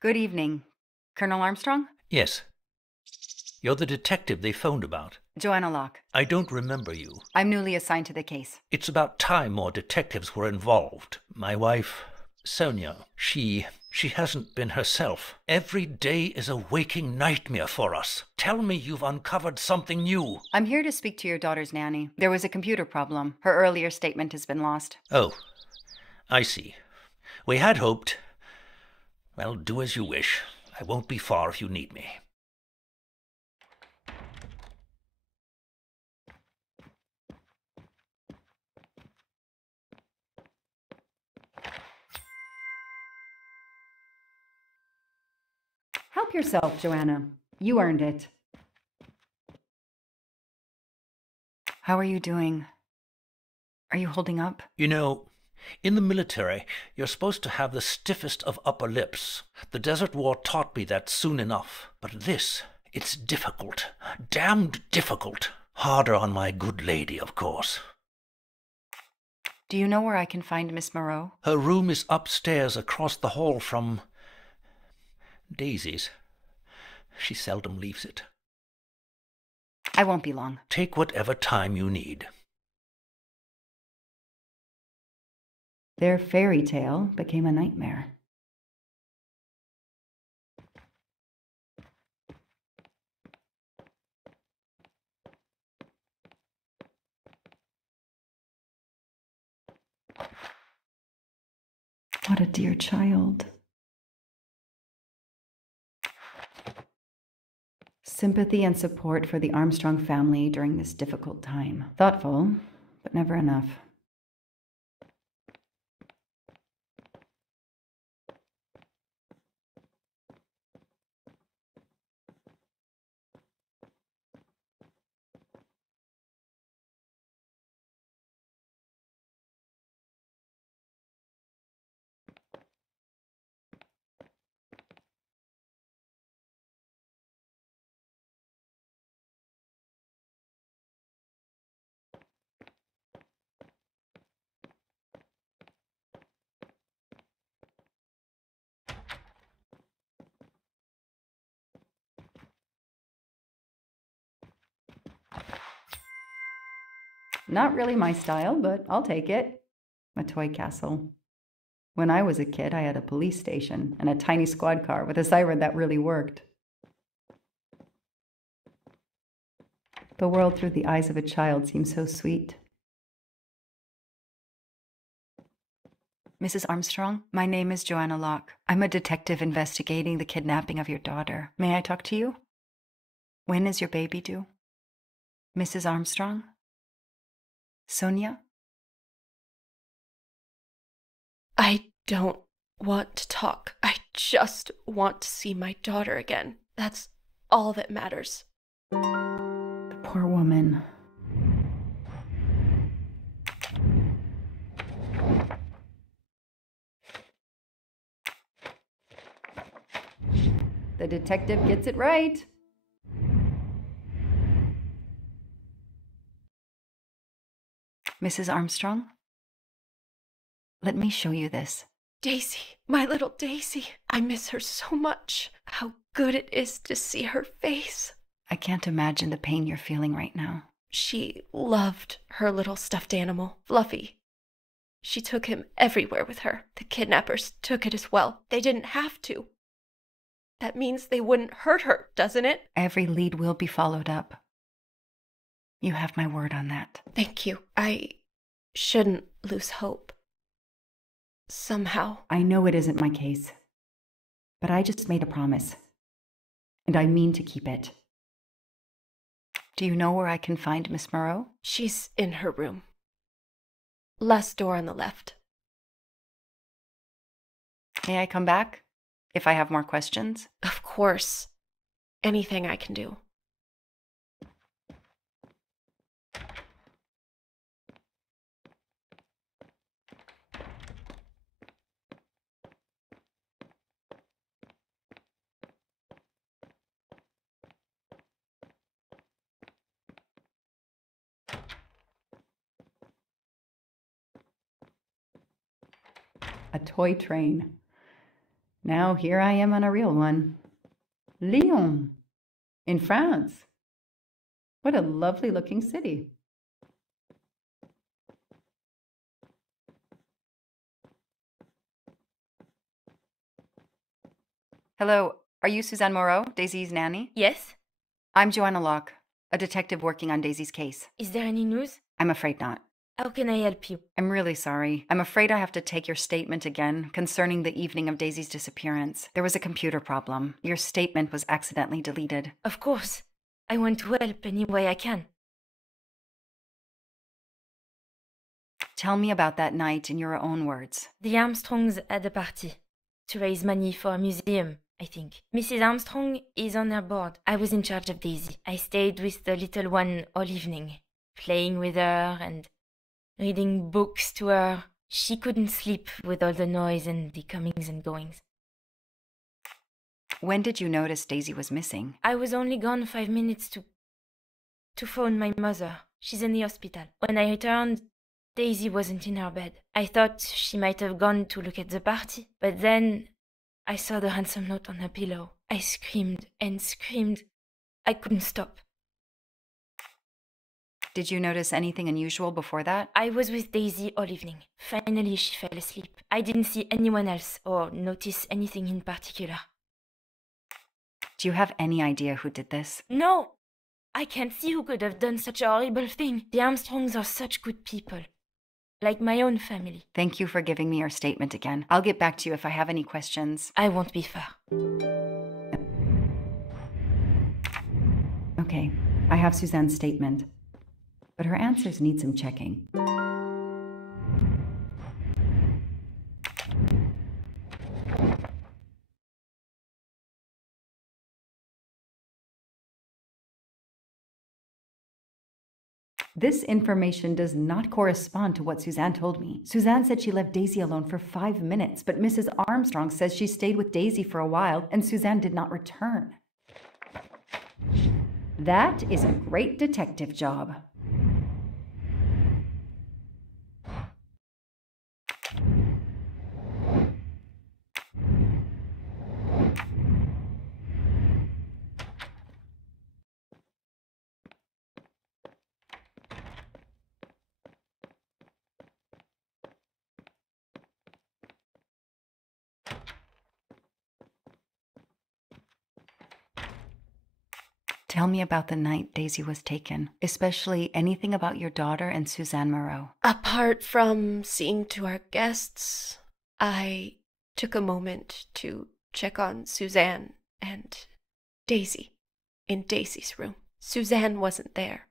Good evening. Colonel Armstrong? Yes. You're the detective they phoned about. Joanna Locke. I don't remember you. I'm newly assigned to the case. It's about time more detectives were involved. My wife, Sonia, she hasn't been herself. Every day is a waking nightmare for us. Tell me you've uncovered something new. I'm here to speak to your daughter's nanny. There was a computer problem. Her earlier statement has been lost. Oh, I see. We had hoped. Well, do as you wish. I won't be far if you need me. Help yourself, Joanna. You earned it. How are you doing? Are you holding up? You know, in the military, you're supposed to have the stiffest of upper lips. The Desert War taught me that soon enough. But this, it's difficult. Damned difficult. Harder on my good lady, of course. Do you know where I can find Miss Moreau? Her room is upstairs across the hall from Daisy's. She seldom leaves it. I won't be long. Take whatever time you need. Their fairy tale became a nightmare. What a dear child. Sympathy and support for the Armstrong family during this difficult time. Thoughtful, but never enough. Not really my style, but I'll take it. A toy castle. When I was a kid, I had a police station and a tiny squad car with a siren that really worked. The world through the eyes of a child seems so sweet. Mrs. Armstrong, my name is Joanna Locke. I'm a detective investigating the kidnapping of your daughter. May I talk to you? When is your baby due? Mrs. Armstrong? Sonia? I don't want to talk. I just want to see my daughter again. That's all that matters. The poor woman. The detective gets it right. Mrs. Armstrong? Let me show you this. Daisy, my little Daisy. I miss her so much. How good it is to see her face. I can't imagine the pain you're feeling right now. She loved her little stuffed animal, Fluffy. She took him everywhere with her. The kidnappers took it as well. They didn't have to. That means they wouldn't hurt her, doesn't it? Every lead will be followed up. You have my word on that. Thank you. I shouldn't lose hope. Somehow. I know it isn't my case, but I just made a promise, and I mean to keep it. Do you know where I can find Miss Moreau? She's in her room. Last door on the left. May I come back if I have more questions? Of course. Anything I can do. A toy train. Now here I am on a real one. Lyon, in France. What a lovely looking city. Hello, are you Suzanne Moreau, Daisy's nanny? Yes? I'm Joanna Locke, a detective working on Daisy's case. Is there any news? I'm afraid not. How can I help you? I'm really sorry. I'm afraid I have to take your statement again concerning the evening of Daisy's disappearance. There was a computer problem. Your statement was accidentally deleted. Of course. I want to help any way I can. Tell me about that night in your own words. The Armstrongs had a party to raise money for a museum, I think. Mrs. Armstrong is on her board. I was in charge of Daisy. I stayed with the little one all evening, playing with her and reading books to her. She couldn't sleep with all the noise and the comings and goings. When did you notice Daisy was missing? I was only gone 5 minutes to phone my mother. She's in the hospital. When I returned, Daisy wasn't in her bed. I thought she might have gone to look at the party, but then I saw the ransom note on her pillow. I screamed and screamed. I couldn't stop. Did you notice anything unusual before that? I was with Daisy all evening. Finally, she fell asleep. I didn't see anyone else or notice anything in particular. Do you have any idea who did this? No! I can't see who could have done such a horrible thing. The Armstrongs are such good people. Like my own family. Thank you for giving me your statement again. I'll get back to you if I have any questions. I won't be far. Okay, I have Suzanne's statement, but her answers need some checking. This information does not correspond to what Suzanne told me. Suzanne said she left Daisy alone for 5 minutes, but Mrs. Armstrong says she stayed with Daisy for a while and Suzanne did not return. That is a great detective job. Tell me about the night Daisy was taken, especially anything about your daughter and Suzanne Moreau. Apart from seeing to our guests, I took a moment to check on Suzanne and Daisy in Daisy's room. Suzanne wasn't there,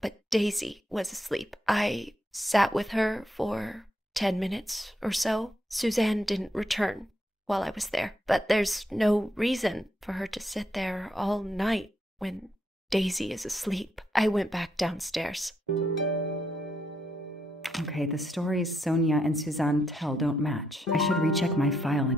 but Daisy was asleep. I sat with her for 10 minutes or so. Suzanne didn't return while I was there, but there's no reason for her to sit there all night when Daisy is asleep. I went back downstairs. Okay, the stories Sonia and Suzanne tell don't match. I should recheck my file.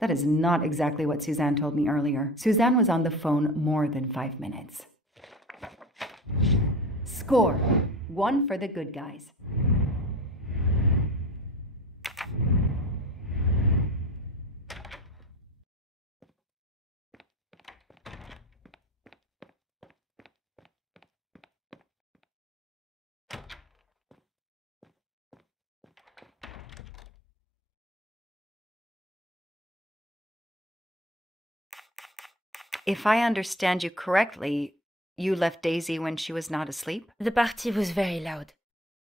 That is not exactly what Suzanne told me earlier. Suzanne was on the phone more than 5 minutes. Score. 1 for the good guys. If I understand you correctly, you left Daisy when she was not asleep? The party was very loud.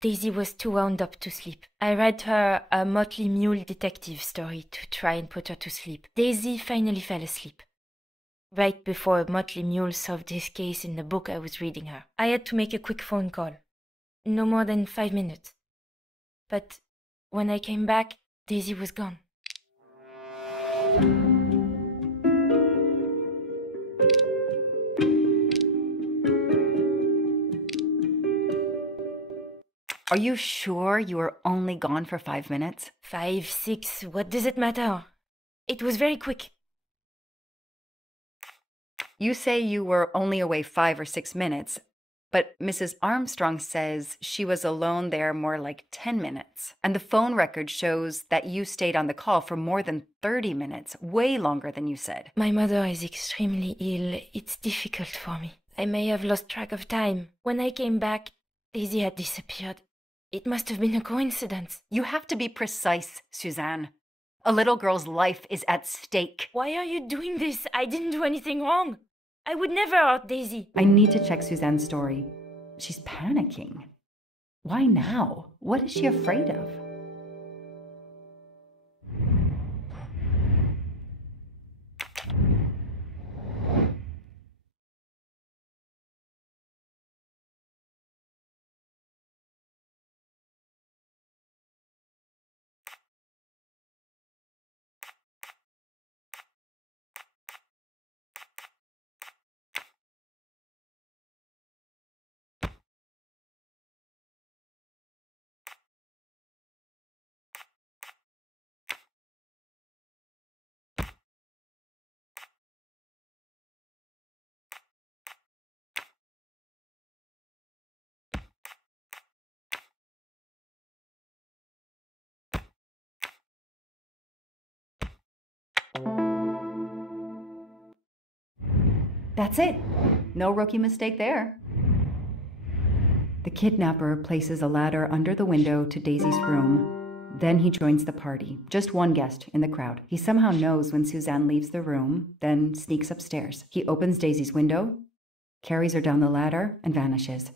Daisy was too wound up to sleep. I read her a Motley Mule detective story to try and put her to sleep. Daisy finally fell asleep. Right before Motley Mule solved his case in the book I was reading her. I had to make a quick phone call. No more than 5 minutes. But when I came back, Daisy was gone. Are you sure you were only gone for 5 minutes? 5, 6, what does it matter? It was very quick. You say you were only away 5 or 6 minutes, but Mrs. Armstrong says she was alone there more like 10 minutes. And the phone record shows that you stayed on the call for more than 30 minutes, way longer than you said. My mother is extremely ill. It's difficult for me. I may have lost track of time. When I came back, Daisy had disappeared. It must have been a coincidence. You have to be precise, Suzanne. A little girl's life is at stake. Why are you doing this? I didn't do anything wrong. I would never hurt Daisy. I need to check Suzanne's story. She's panicking. Why now? What is she afraid of? That's it. No rookie mistake there. The kidnapper places a ladder under the window to Daisy's room. Then he joins the party, just one guest in the crowd. He somehow knows when Suzanne leaves the room, then sneaks upstairs. He opens Daisy's window, carries her down the ladder, and vanishes.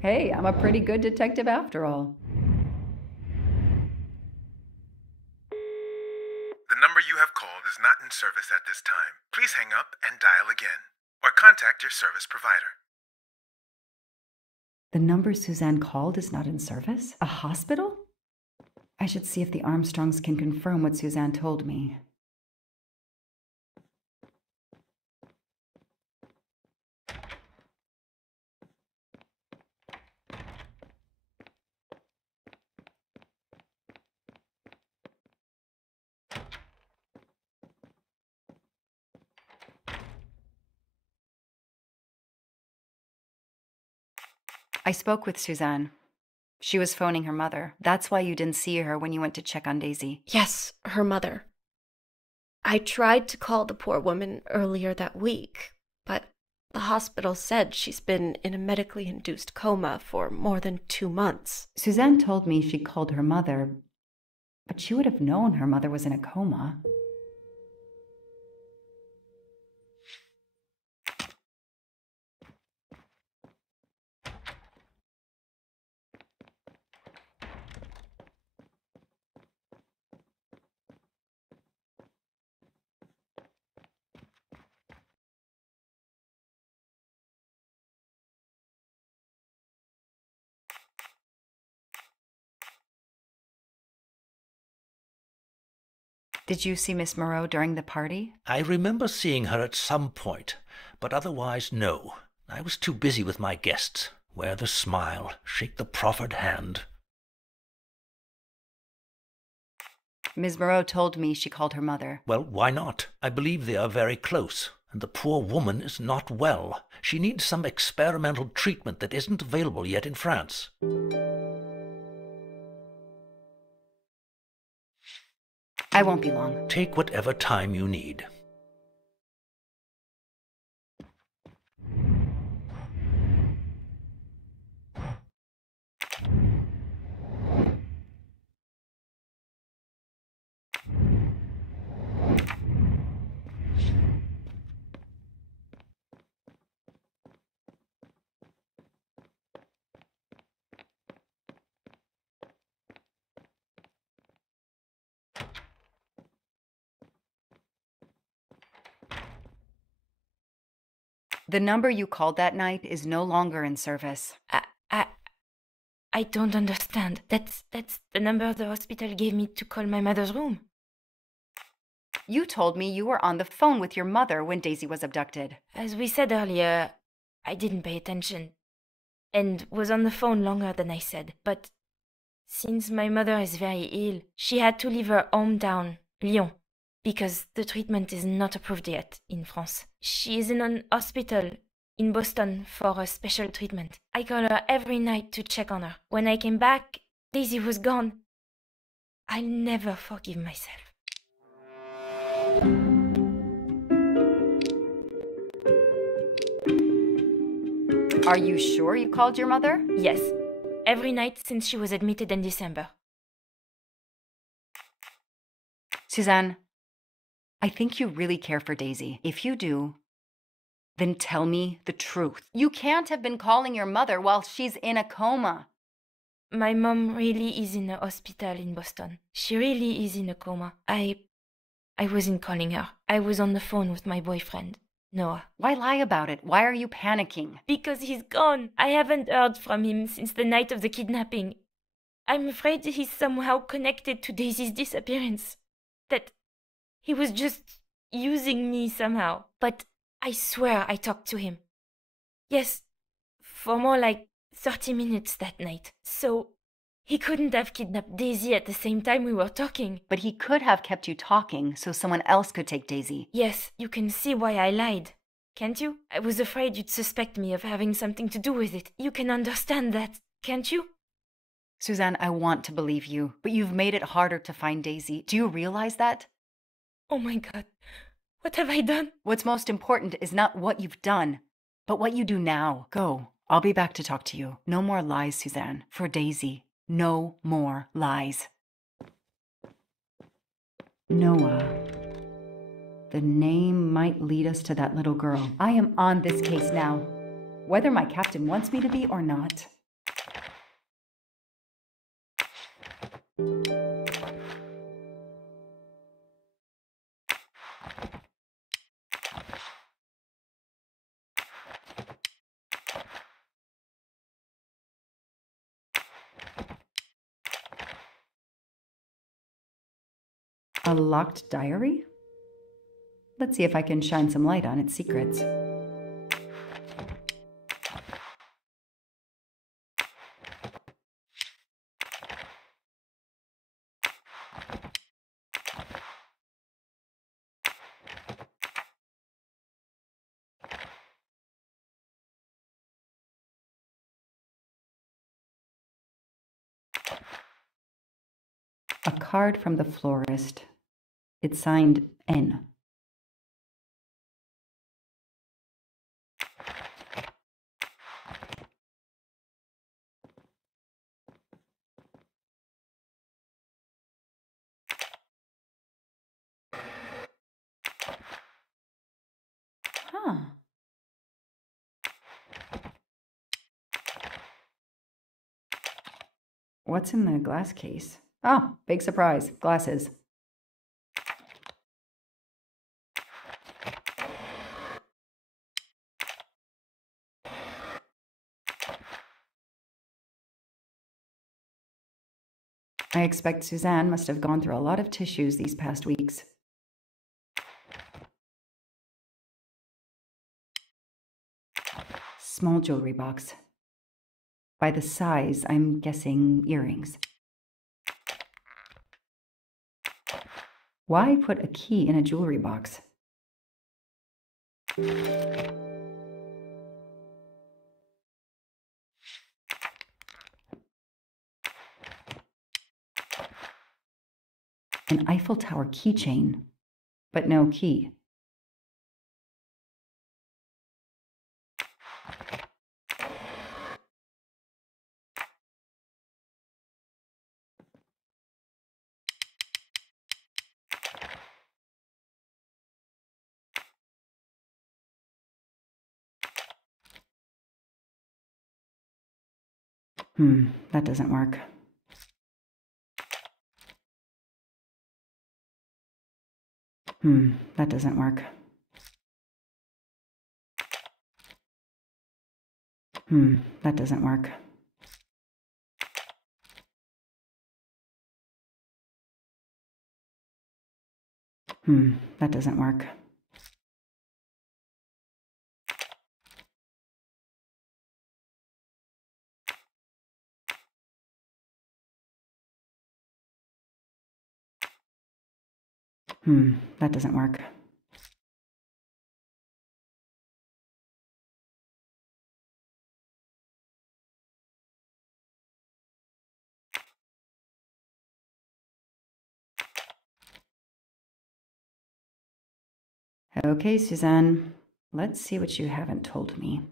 Hey, I'm a pretty good detective after all. The number you have called is not in service at this time. Please hang up and dial again, or contact your service provider. The number Suzanne called is not in service? A hospital? I should see if the Armstrongs can confirm what Suzanne told me. I spoke with Suzanne. She was phoning her mother. That's why you didn't see her when you went to check on Daisy. Yes, her mother. I tried to call the poor woman earlier that week, but the hospital said she's been in a medically induced coma for more than 2 months. Suzanne told me she called her mother, but she would have known her mother was in a coma. Did you see Miss Moreau during the party? I remember seeing her at some point, but otherwise no. I was too busy with my guests. Wear the smile, shake the proffered hand. Ms. Moreau told me she called her mother. Well, why not? I believe they are very close, and the poor woman is not well. She needs some experimental treatment that isn't available yet in France. I won't be long. Take whatever time you need. The number you called that night is no longer in service. I don't understand. That's the number the hospital gave me to call my mother's room. You told me you were on the phone with your mother when Daisy was abducted. As we said earlier, I didn't pay attention and was on the phone longer than I said. But since my mother is very ill, she had to leave her hometown, Lyon, because the treatment is not approved yet in France. She is in an hospital in Boston for a special treatment. I call her every night to check on her. When I came back, Daisy was gone. I'll never forgive myself. Are you sure you called your mother? Yes, every night since she was admitted in December. Suzanne, I think you really care for Daisy. If you do, then tell me the truth. You can't have been calling your mother while she's in a coma. My mom really is in a hospital in Boston. She really is in a coma. I wasn't calling her. I was on the phone with my boyfriend, Noah. Why lie about it? Why are you panicking? Because he's gone. I haven't heard from him since the night of the kidnapping. I'm afraid he's somehow connected to Daisy's disappearance. That he was just using me somehow. But I swear I talked to him. Yes, for more like 30 minutes that night. So he couldn't have kidnapped Daisy at the same time we were talking. But he could have kept you talking so someone else could take Daisy. Yes, you can see why I lied. Can't you? I was afraid you'd suspect me of having something to do with it. You can understand that, can't you? Suzanne, I want to believe you, but you've made it harder to find Daisy. Do you realize that? Oh my God. What have I done? What's most important is not what you've done, but what you do now. Go. I'll be back to talk to you. No more lies, Suzanne. For Daisy. No more lies. Noah. The name might lead us to that little girl. I am on this case now, whether my captain wants me to be or not. A locked diary? Let's see if I can shine some light on its secrets. A card from the florist. It's signed N. Huh. What's in the glass case? Oh, big surprise. Glasses. I expect Suzanne must have gone through a lot of tissues these past weeks. Small jewelry box. By the size, I'm guessing earrings. Why put a key in a jewelry box? An Eiffel Tower keychain, but no key. That doesn't work. That doesn't work. That doesn't work. That doesn't work. That doesn't work. Okay, Suzanne, let's see what you haven't told me.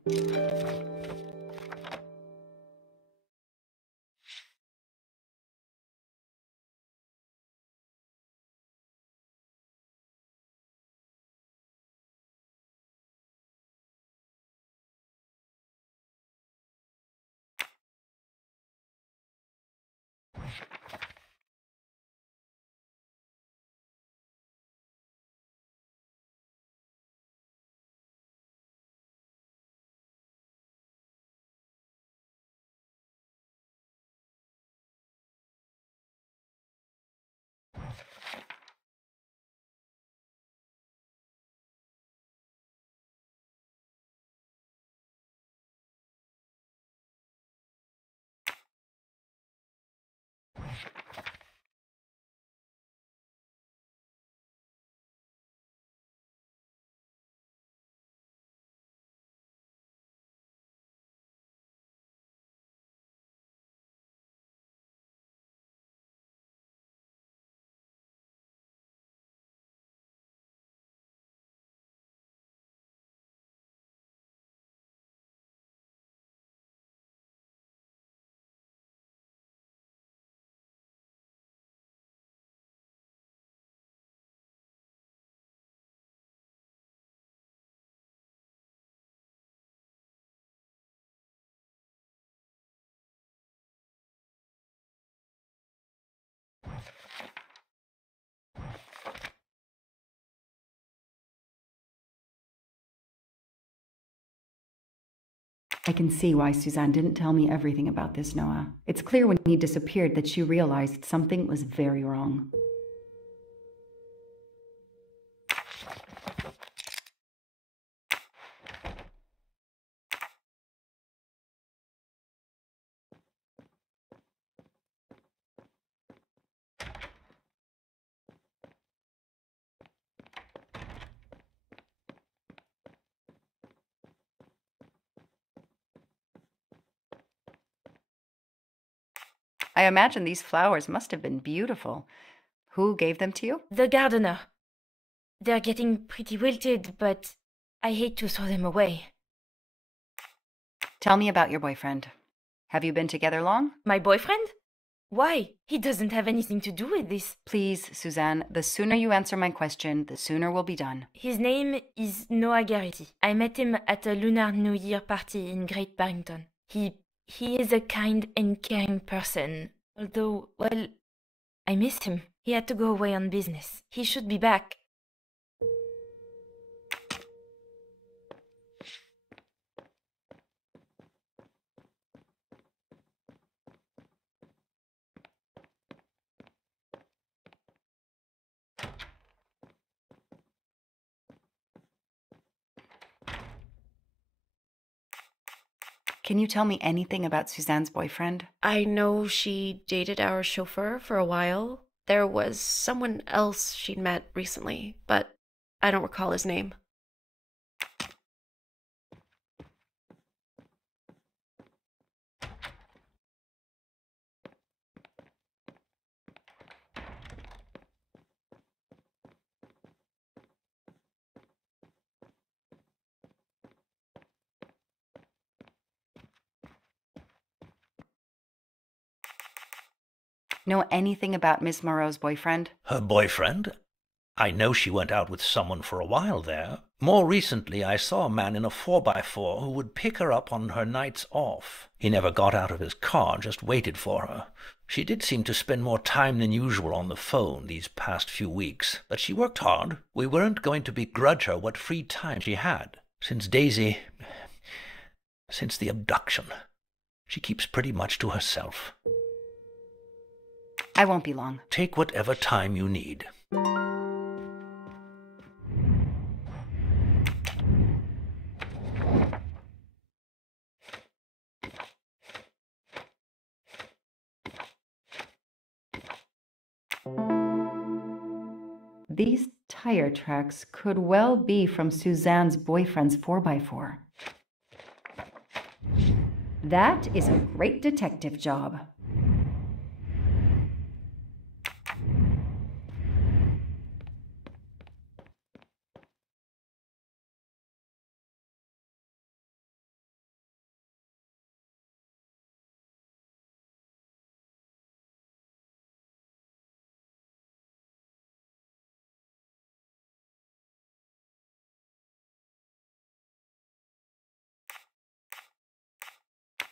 I can see why Suzanne didn't tell me everything about this, Noah. It's clear when he disappeared that she realized something was very wrong. I imagine these flowers must have been beautiful. Who gave them to you? The gardener. They're getting pretty wilted, but I hate to throw them away. Tell me about your boyfriend. Have you been together long? My boyfriend? Why? He doesn't have anything to do with this. Please, Suzanne, the sooner you answer my question, the sooner we'll be done. His name is Noah Garrity. I met him at a Lunar New Year party in Great Barrington. He is a kind and caring person, although, well, I miss him. He had to go away on business. He should be back. Can you tell me anything about Suzanne's boyfriend? I know she dated our chauffeur for a while. There was someone else she'd met recently, but I don't recall his name. Know anything about Miss Moreau's boyfriend? Her boyfriend? I know she went out with someone for a while there. More recently, I saw a man in a 4x4 who would pick her up on her nights off. He never got out of his car, just waited for her. She did seem to spend more time than usual on the phone these past few weeks, but she worked hard. We weren't going to begrudge her what free time she had. Since the abduction, she keeps pretty much to herself. I won't be long. Take whatever time you need. These tire tracks could well be from Suzanne's boyfriend's 4x4. That is a great detective job.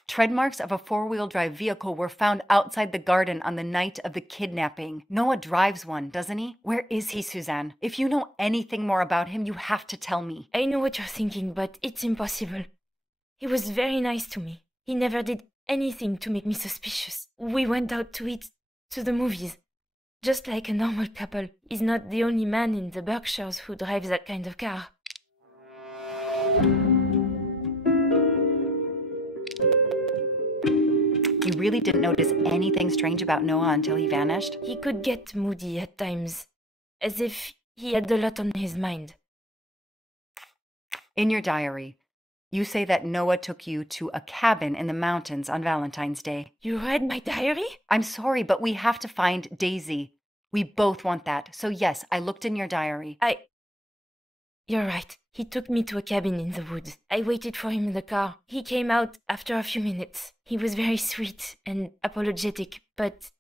Tread marks of a four-wheel drive vehicle were found outside the garden on the night of the kidnapping. Noah drives one, doesn't he? Where is he, Suzanne? If you know anything more about him, you have to tell me. I know what you're thinking, but it's impossible. He was very nice to me. He never did anything to make me suspicious. We went out to eat, to the movies. Just like a normal couple. He's not the only man in the Berkshires who drives that kind of car. You really didn't notice anything strange about Noah until he vanished? He could get moody at times, as if he had a lot on his mind. In your diary, you say that Noah took you to a cabin in the mountains on Valentine's Day. You read my diary? I'm sorry, but we have to find Daisy. We both want that. So yes, I looked in your diary. You're right. He took me to a cabin in the woods. I waited for him in the car. He came out after a few minutes. He was very sweet and apologetic, but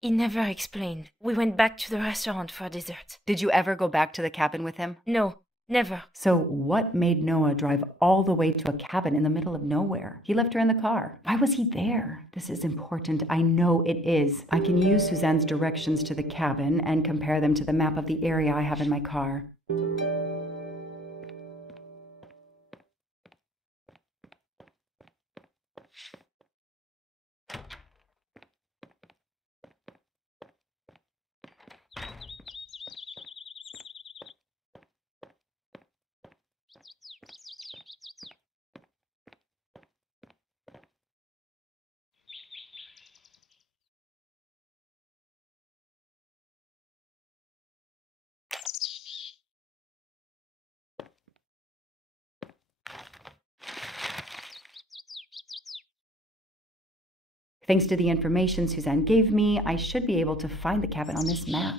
he never explained. We went back to the restaurant for dessert. Did you ever go back to the cabin with him? No, never. So what made Noah drive all the way to a cabin in the middle of nowhere? He left her in the car. Why was he there? This is important. I know it is. I can use Suzanne's directions to the cabin and compare them to the map of the area I have in my car. Thanks to the information Suzanne gave me, I should be able to find the cabin on this map.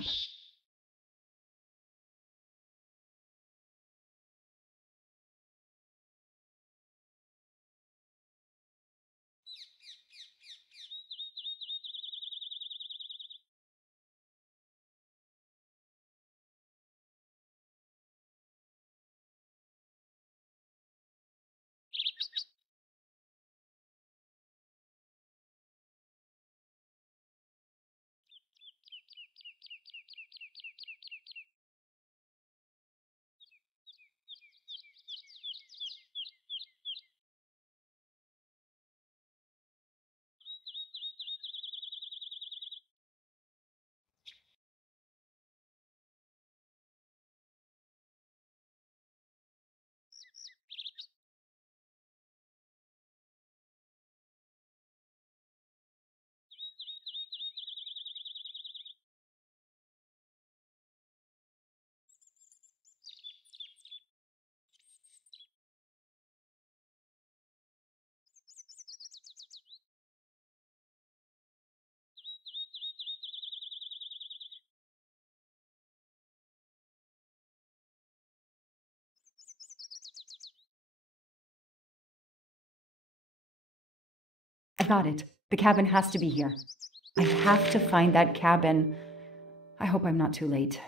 I got it. The cabin has to be here. I have to find that cabin. I hope I'm not too late.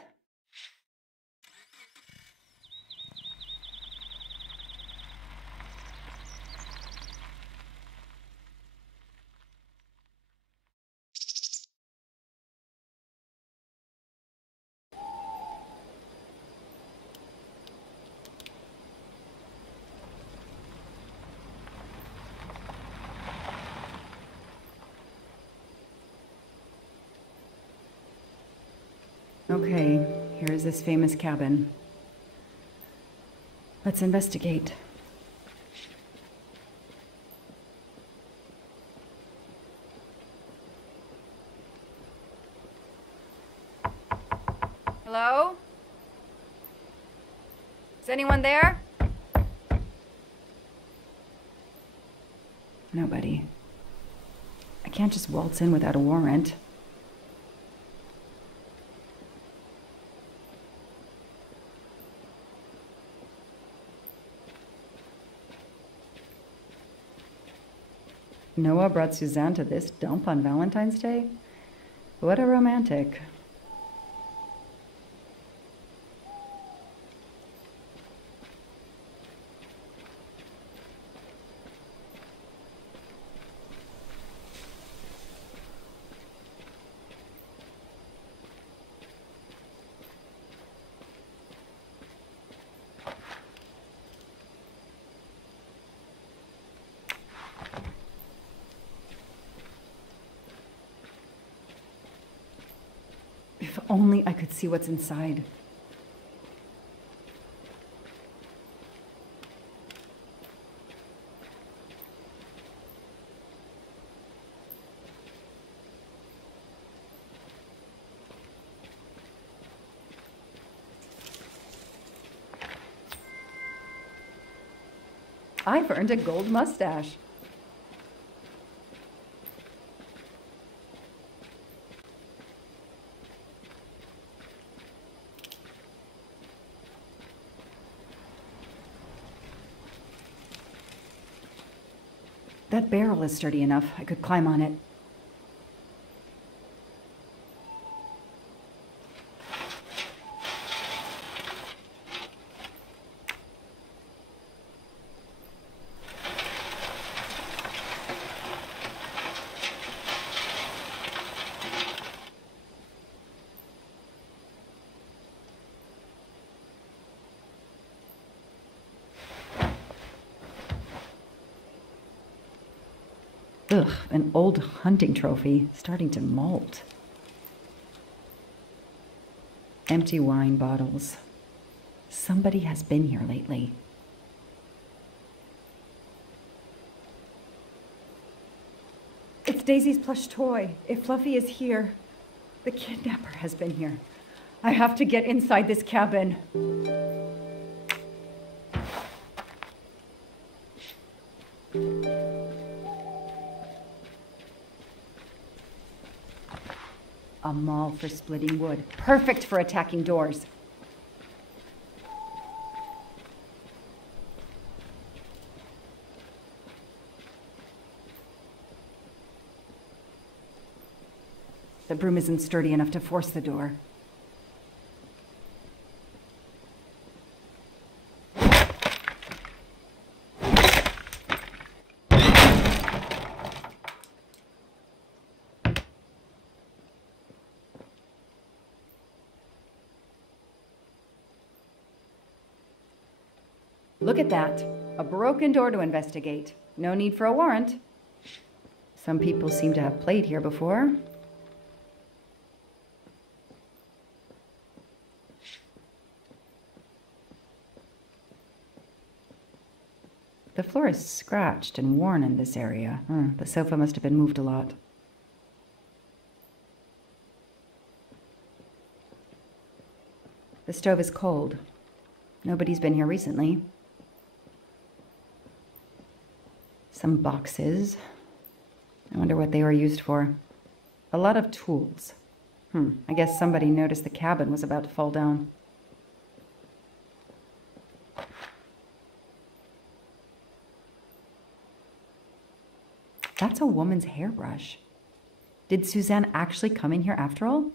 Okay, here is this famous cabin. Let's investigate. Hello? Is anyone there? Nobody. I can't just waltz in without a warrant. Noah brought Suzanne to this dump on Valentine's Day? What a romantic. If only I could see what's inside. I've earned a gold mustache. That barrel is sturdy enough. I could climb on it. Ugh, an old hunting trophy starting to molt. Empty wine bottles. Somebody has been here lately. It's Daisy's plush toy. If Fluffy is here, the kidnapper has been here. I have to get inside this cabin. A maul for splitting wood. Perfect for attacking doors. The broom isn't sturdy enough to force the door. Look at that. A broken door to investigate. No need for a warrant. Some people seem to have played here before. The floor is scratched and worn in this area. The sofa must have been moved a lot. The stove is cold. Nobody's been here recently. Some boxes. I wonder what they were used for. A lot of tools. I guess somebody noticed the cabin was about to fall down. That's a woman's hairbrush. Did Suzanne actually come in here after all?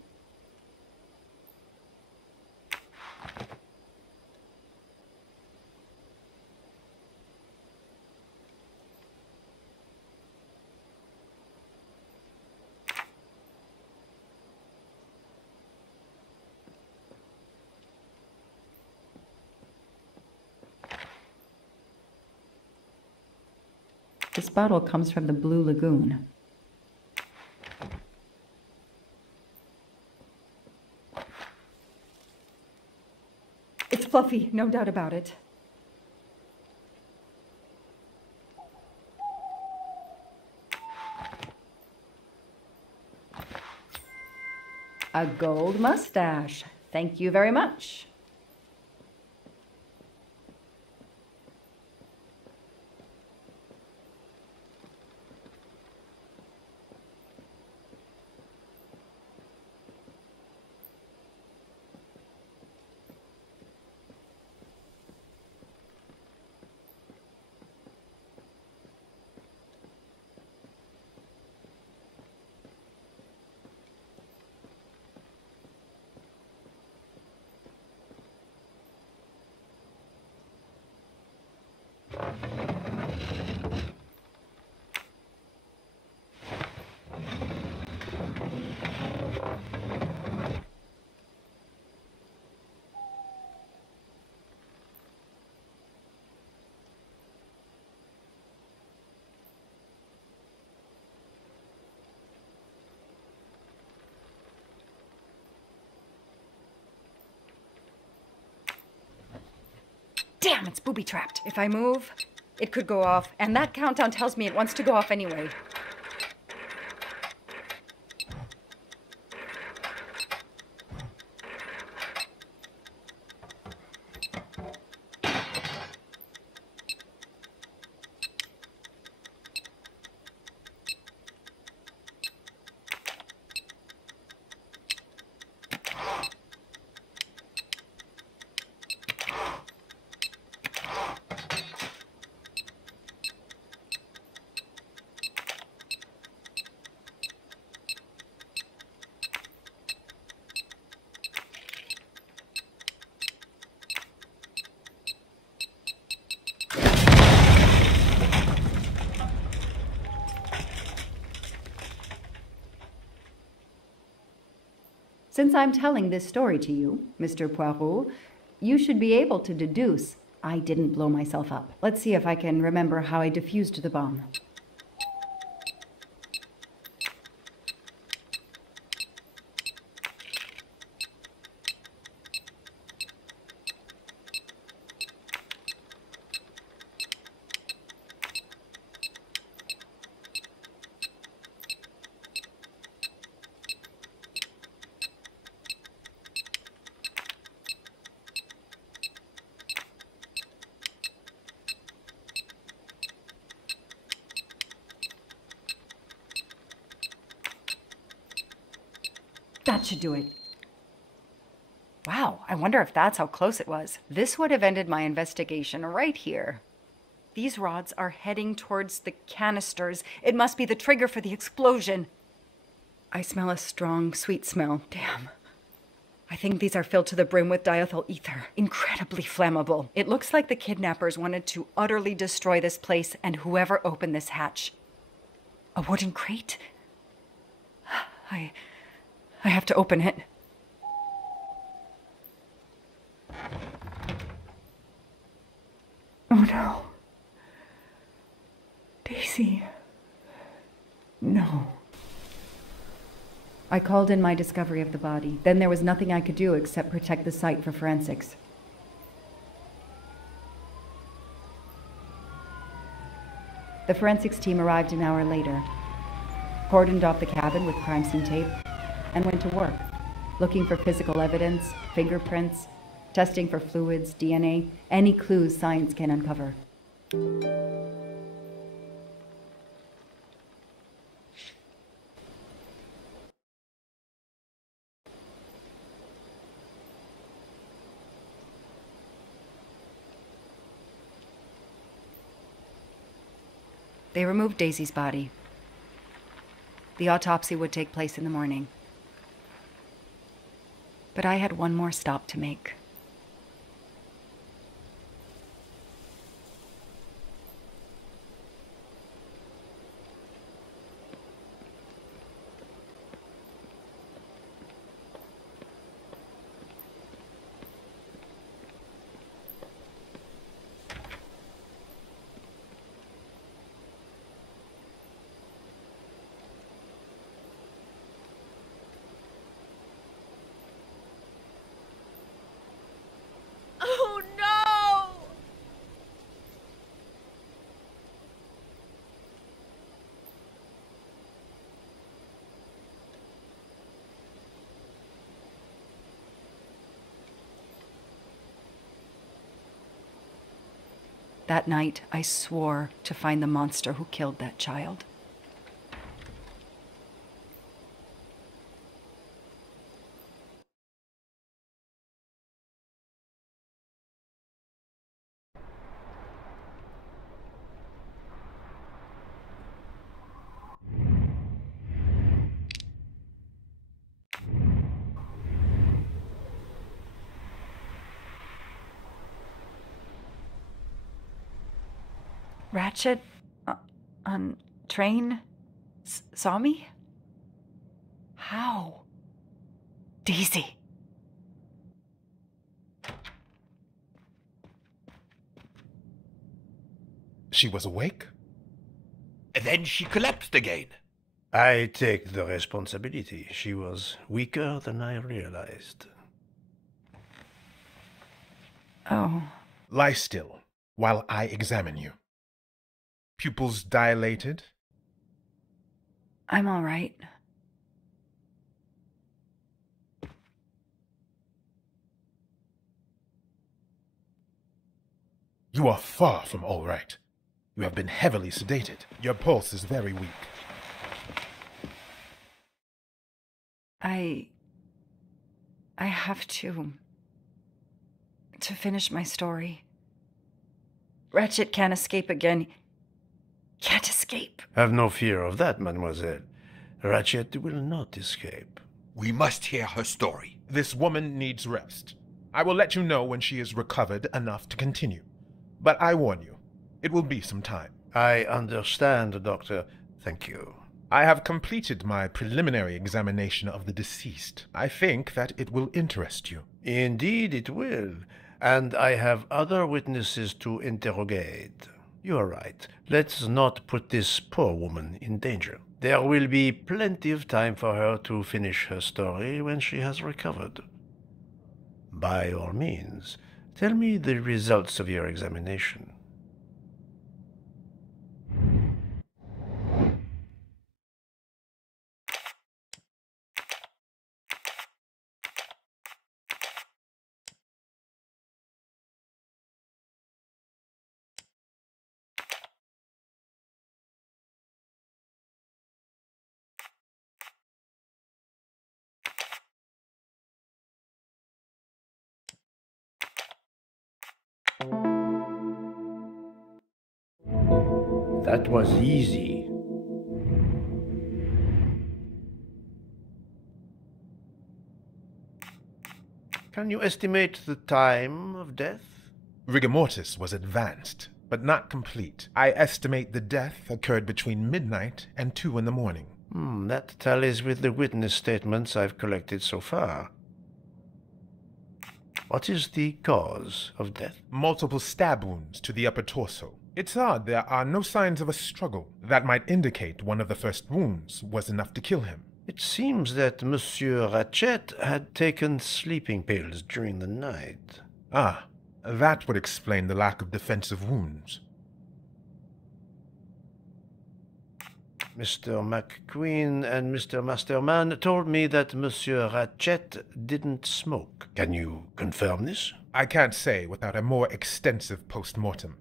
This bottle comes from the Blue Lagoon. It's fluffy, no doubt about it. A gold mustache. Thank you very much. Damn, it's booby-trapped. If I move, it could go off, and that countdown tells me it wants to go off anyway. Since I'm telling this story to you, Mr. Poirot, you should be able to deduce I didn't blow myself up. Let's see if I can remember how I defused the bomb. That should do it. Wow, I wonder if that's how close it was. This would have ended my investigation right here. These rods are heading towards the canisters. It must be the trigger for the explosion. I smell a strong, sweet smell. Damn. I think these are filled to the brim with diethyl ether. Incredibly flammable. It looks like the kidnappers wanted to utterly destroy this place and whoever opened this hatch. A wooden crate? I have to open it. Oh no. Daisy. No. I called in my discovery of the body. Then there was nothing I could do except protect the site for forensics. The forensics team arrived an hour later, cordoned off the cabin with crime scene tape, and went to work, looking for physical evidence, fingerprints, testing for fluids, DNA, any clues science can uncover. They removed Daisy's body. The autopsy would take place in the morning. But I had one more stop to make. Oh no! That night, I swore to find the monster who killed that child. Ratchet on train saw me? How? Daisy. She was awake? And then she collapsed again. I take the responsibility. She was weaker than I realized. Oh. Lie still while I examine you. Pupils dilated? I'm all right. You are far from all right. You have been heavily sedated. Your pulse is very weak. I have to finish my story. Ratchet can't escape again. Can't escape. Have no fear of that, mademoiselle. Ratchet will not escape. We must hear her story. This woman needs rest. I will let you know when she is recovered enough to continue. But I warn you, it will be some time. I understand, Doctor. Thank you. I have completed my preliminary examination of the deceased. I think that it will interest you. Indeed it will. And I have other witnesses to interrogate. You are right. Let's not put this poor woman in danger. There will be plenty of time for her to finish her story when she has recovered. By all means, tell me the results of your examination. That was easy. Can you estimate the time of death? Rigor mortis was advanced, but not complete. I estimate the death occurred between midnight and 2 in the morning. That tallies with the witness statements I've collected so far. What is the cause of death? Multiple stab wounds to the upper torso. It's odd there are no signs of a struggle. That might indicate one of the first wounds was enough to kill him. It seems that Monsieur Ratchet had taken sleeping pills during the night. Ah, that would explain the lack of defensive wounds. Mr. McQueen and Mr. Masterman told me that Monsieur Ratchet didn't smoke. Can you confirm this? I can't say without a more extensive post-mortem.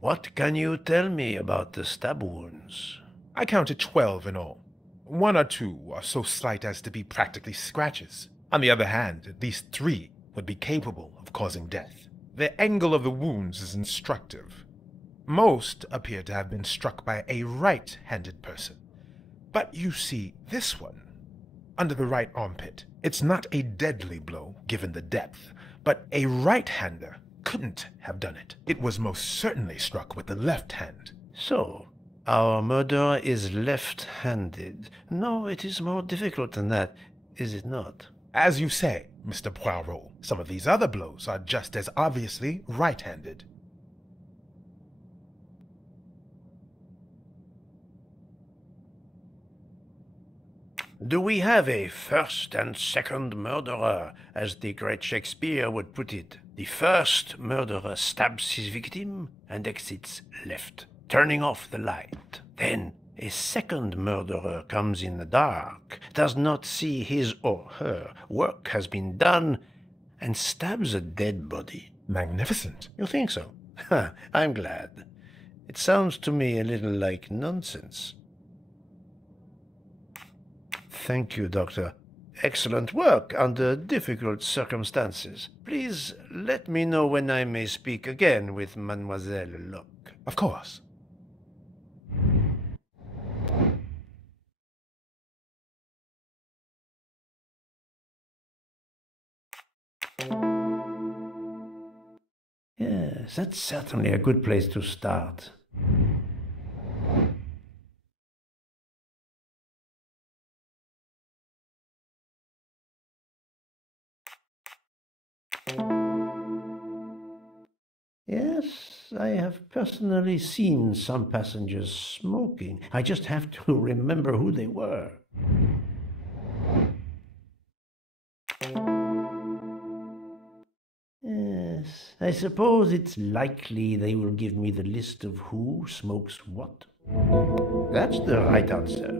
What can you tell me about the stab wounds? I counted 12 in all. 1 or 2 are so slight as to be practically scratches. On the other hand, at least 3 would be capable of causing death. The angle of the wounds is instructive. Most appear to have been struck by a right-handed person. But you see, this one, under the right armpit, it's not a deadly blow, given the depth, but a right-hander couldn't have done it. It was most certainly struck with the left hand. So, our murderer is left-handed. No, it is more difficult than that, is it not? As you say, Mr. Poirot, some of these other blows are just as obviously right-handed. Do we have a first and second murderer, as the great Shakespeare would put it? The first murderer stabs his victim and exits left, turning off the light. Then a second murderer comes in the dark, does not see his or her work has been done, and stabs a dead body. Magnificent. You think so? I'm glad. It sounds to me a little like nonsense. Thank you, Doctor. Excellent work under difficult circumstances. Please let me know when I may speak again with Mademoiselle Locke. Of course. Yes, that's certainly a good place to start. Yes, I have personally seen some passengers smoking. I just have to remember who they were. Yes, I suppose it's likely they will give me the list of who smokes what. That's the right answer.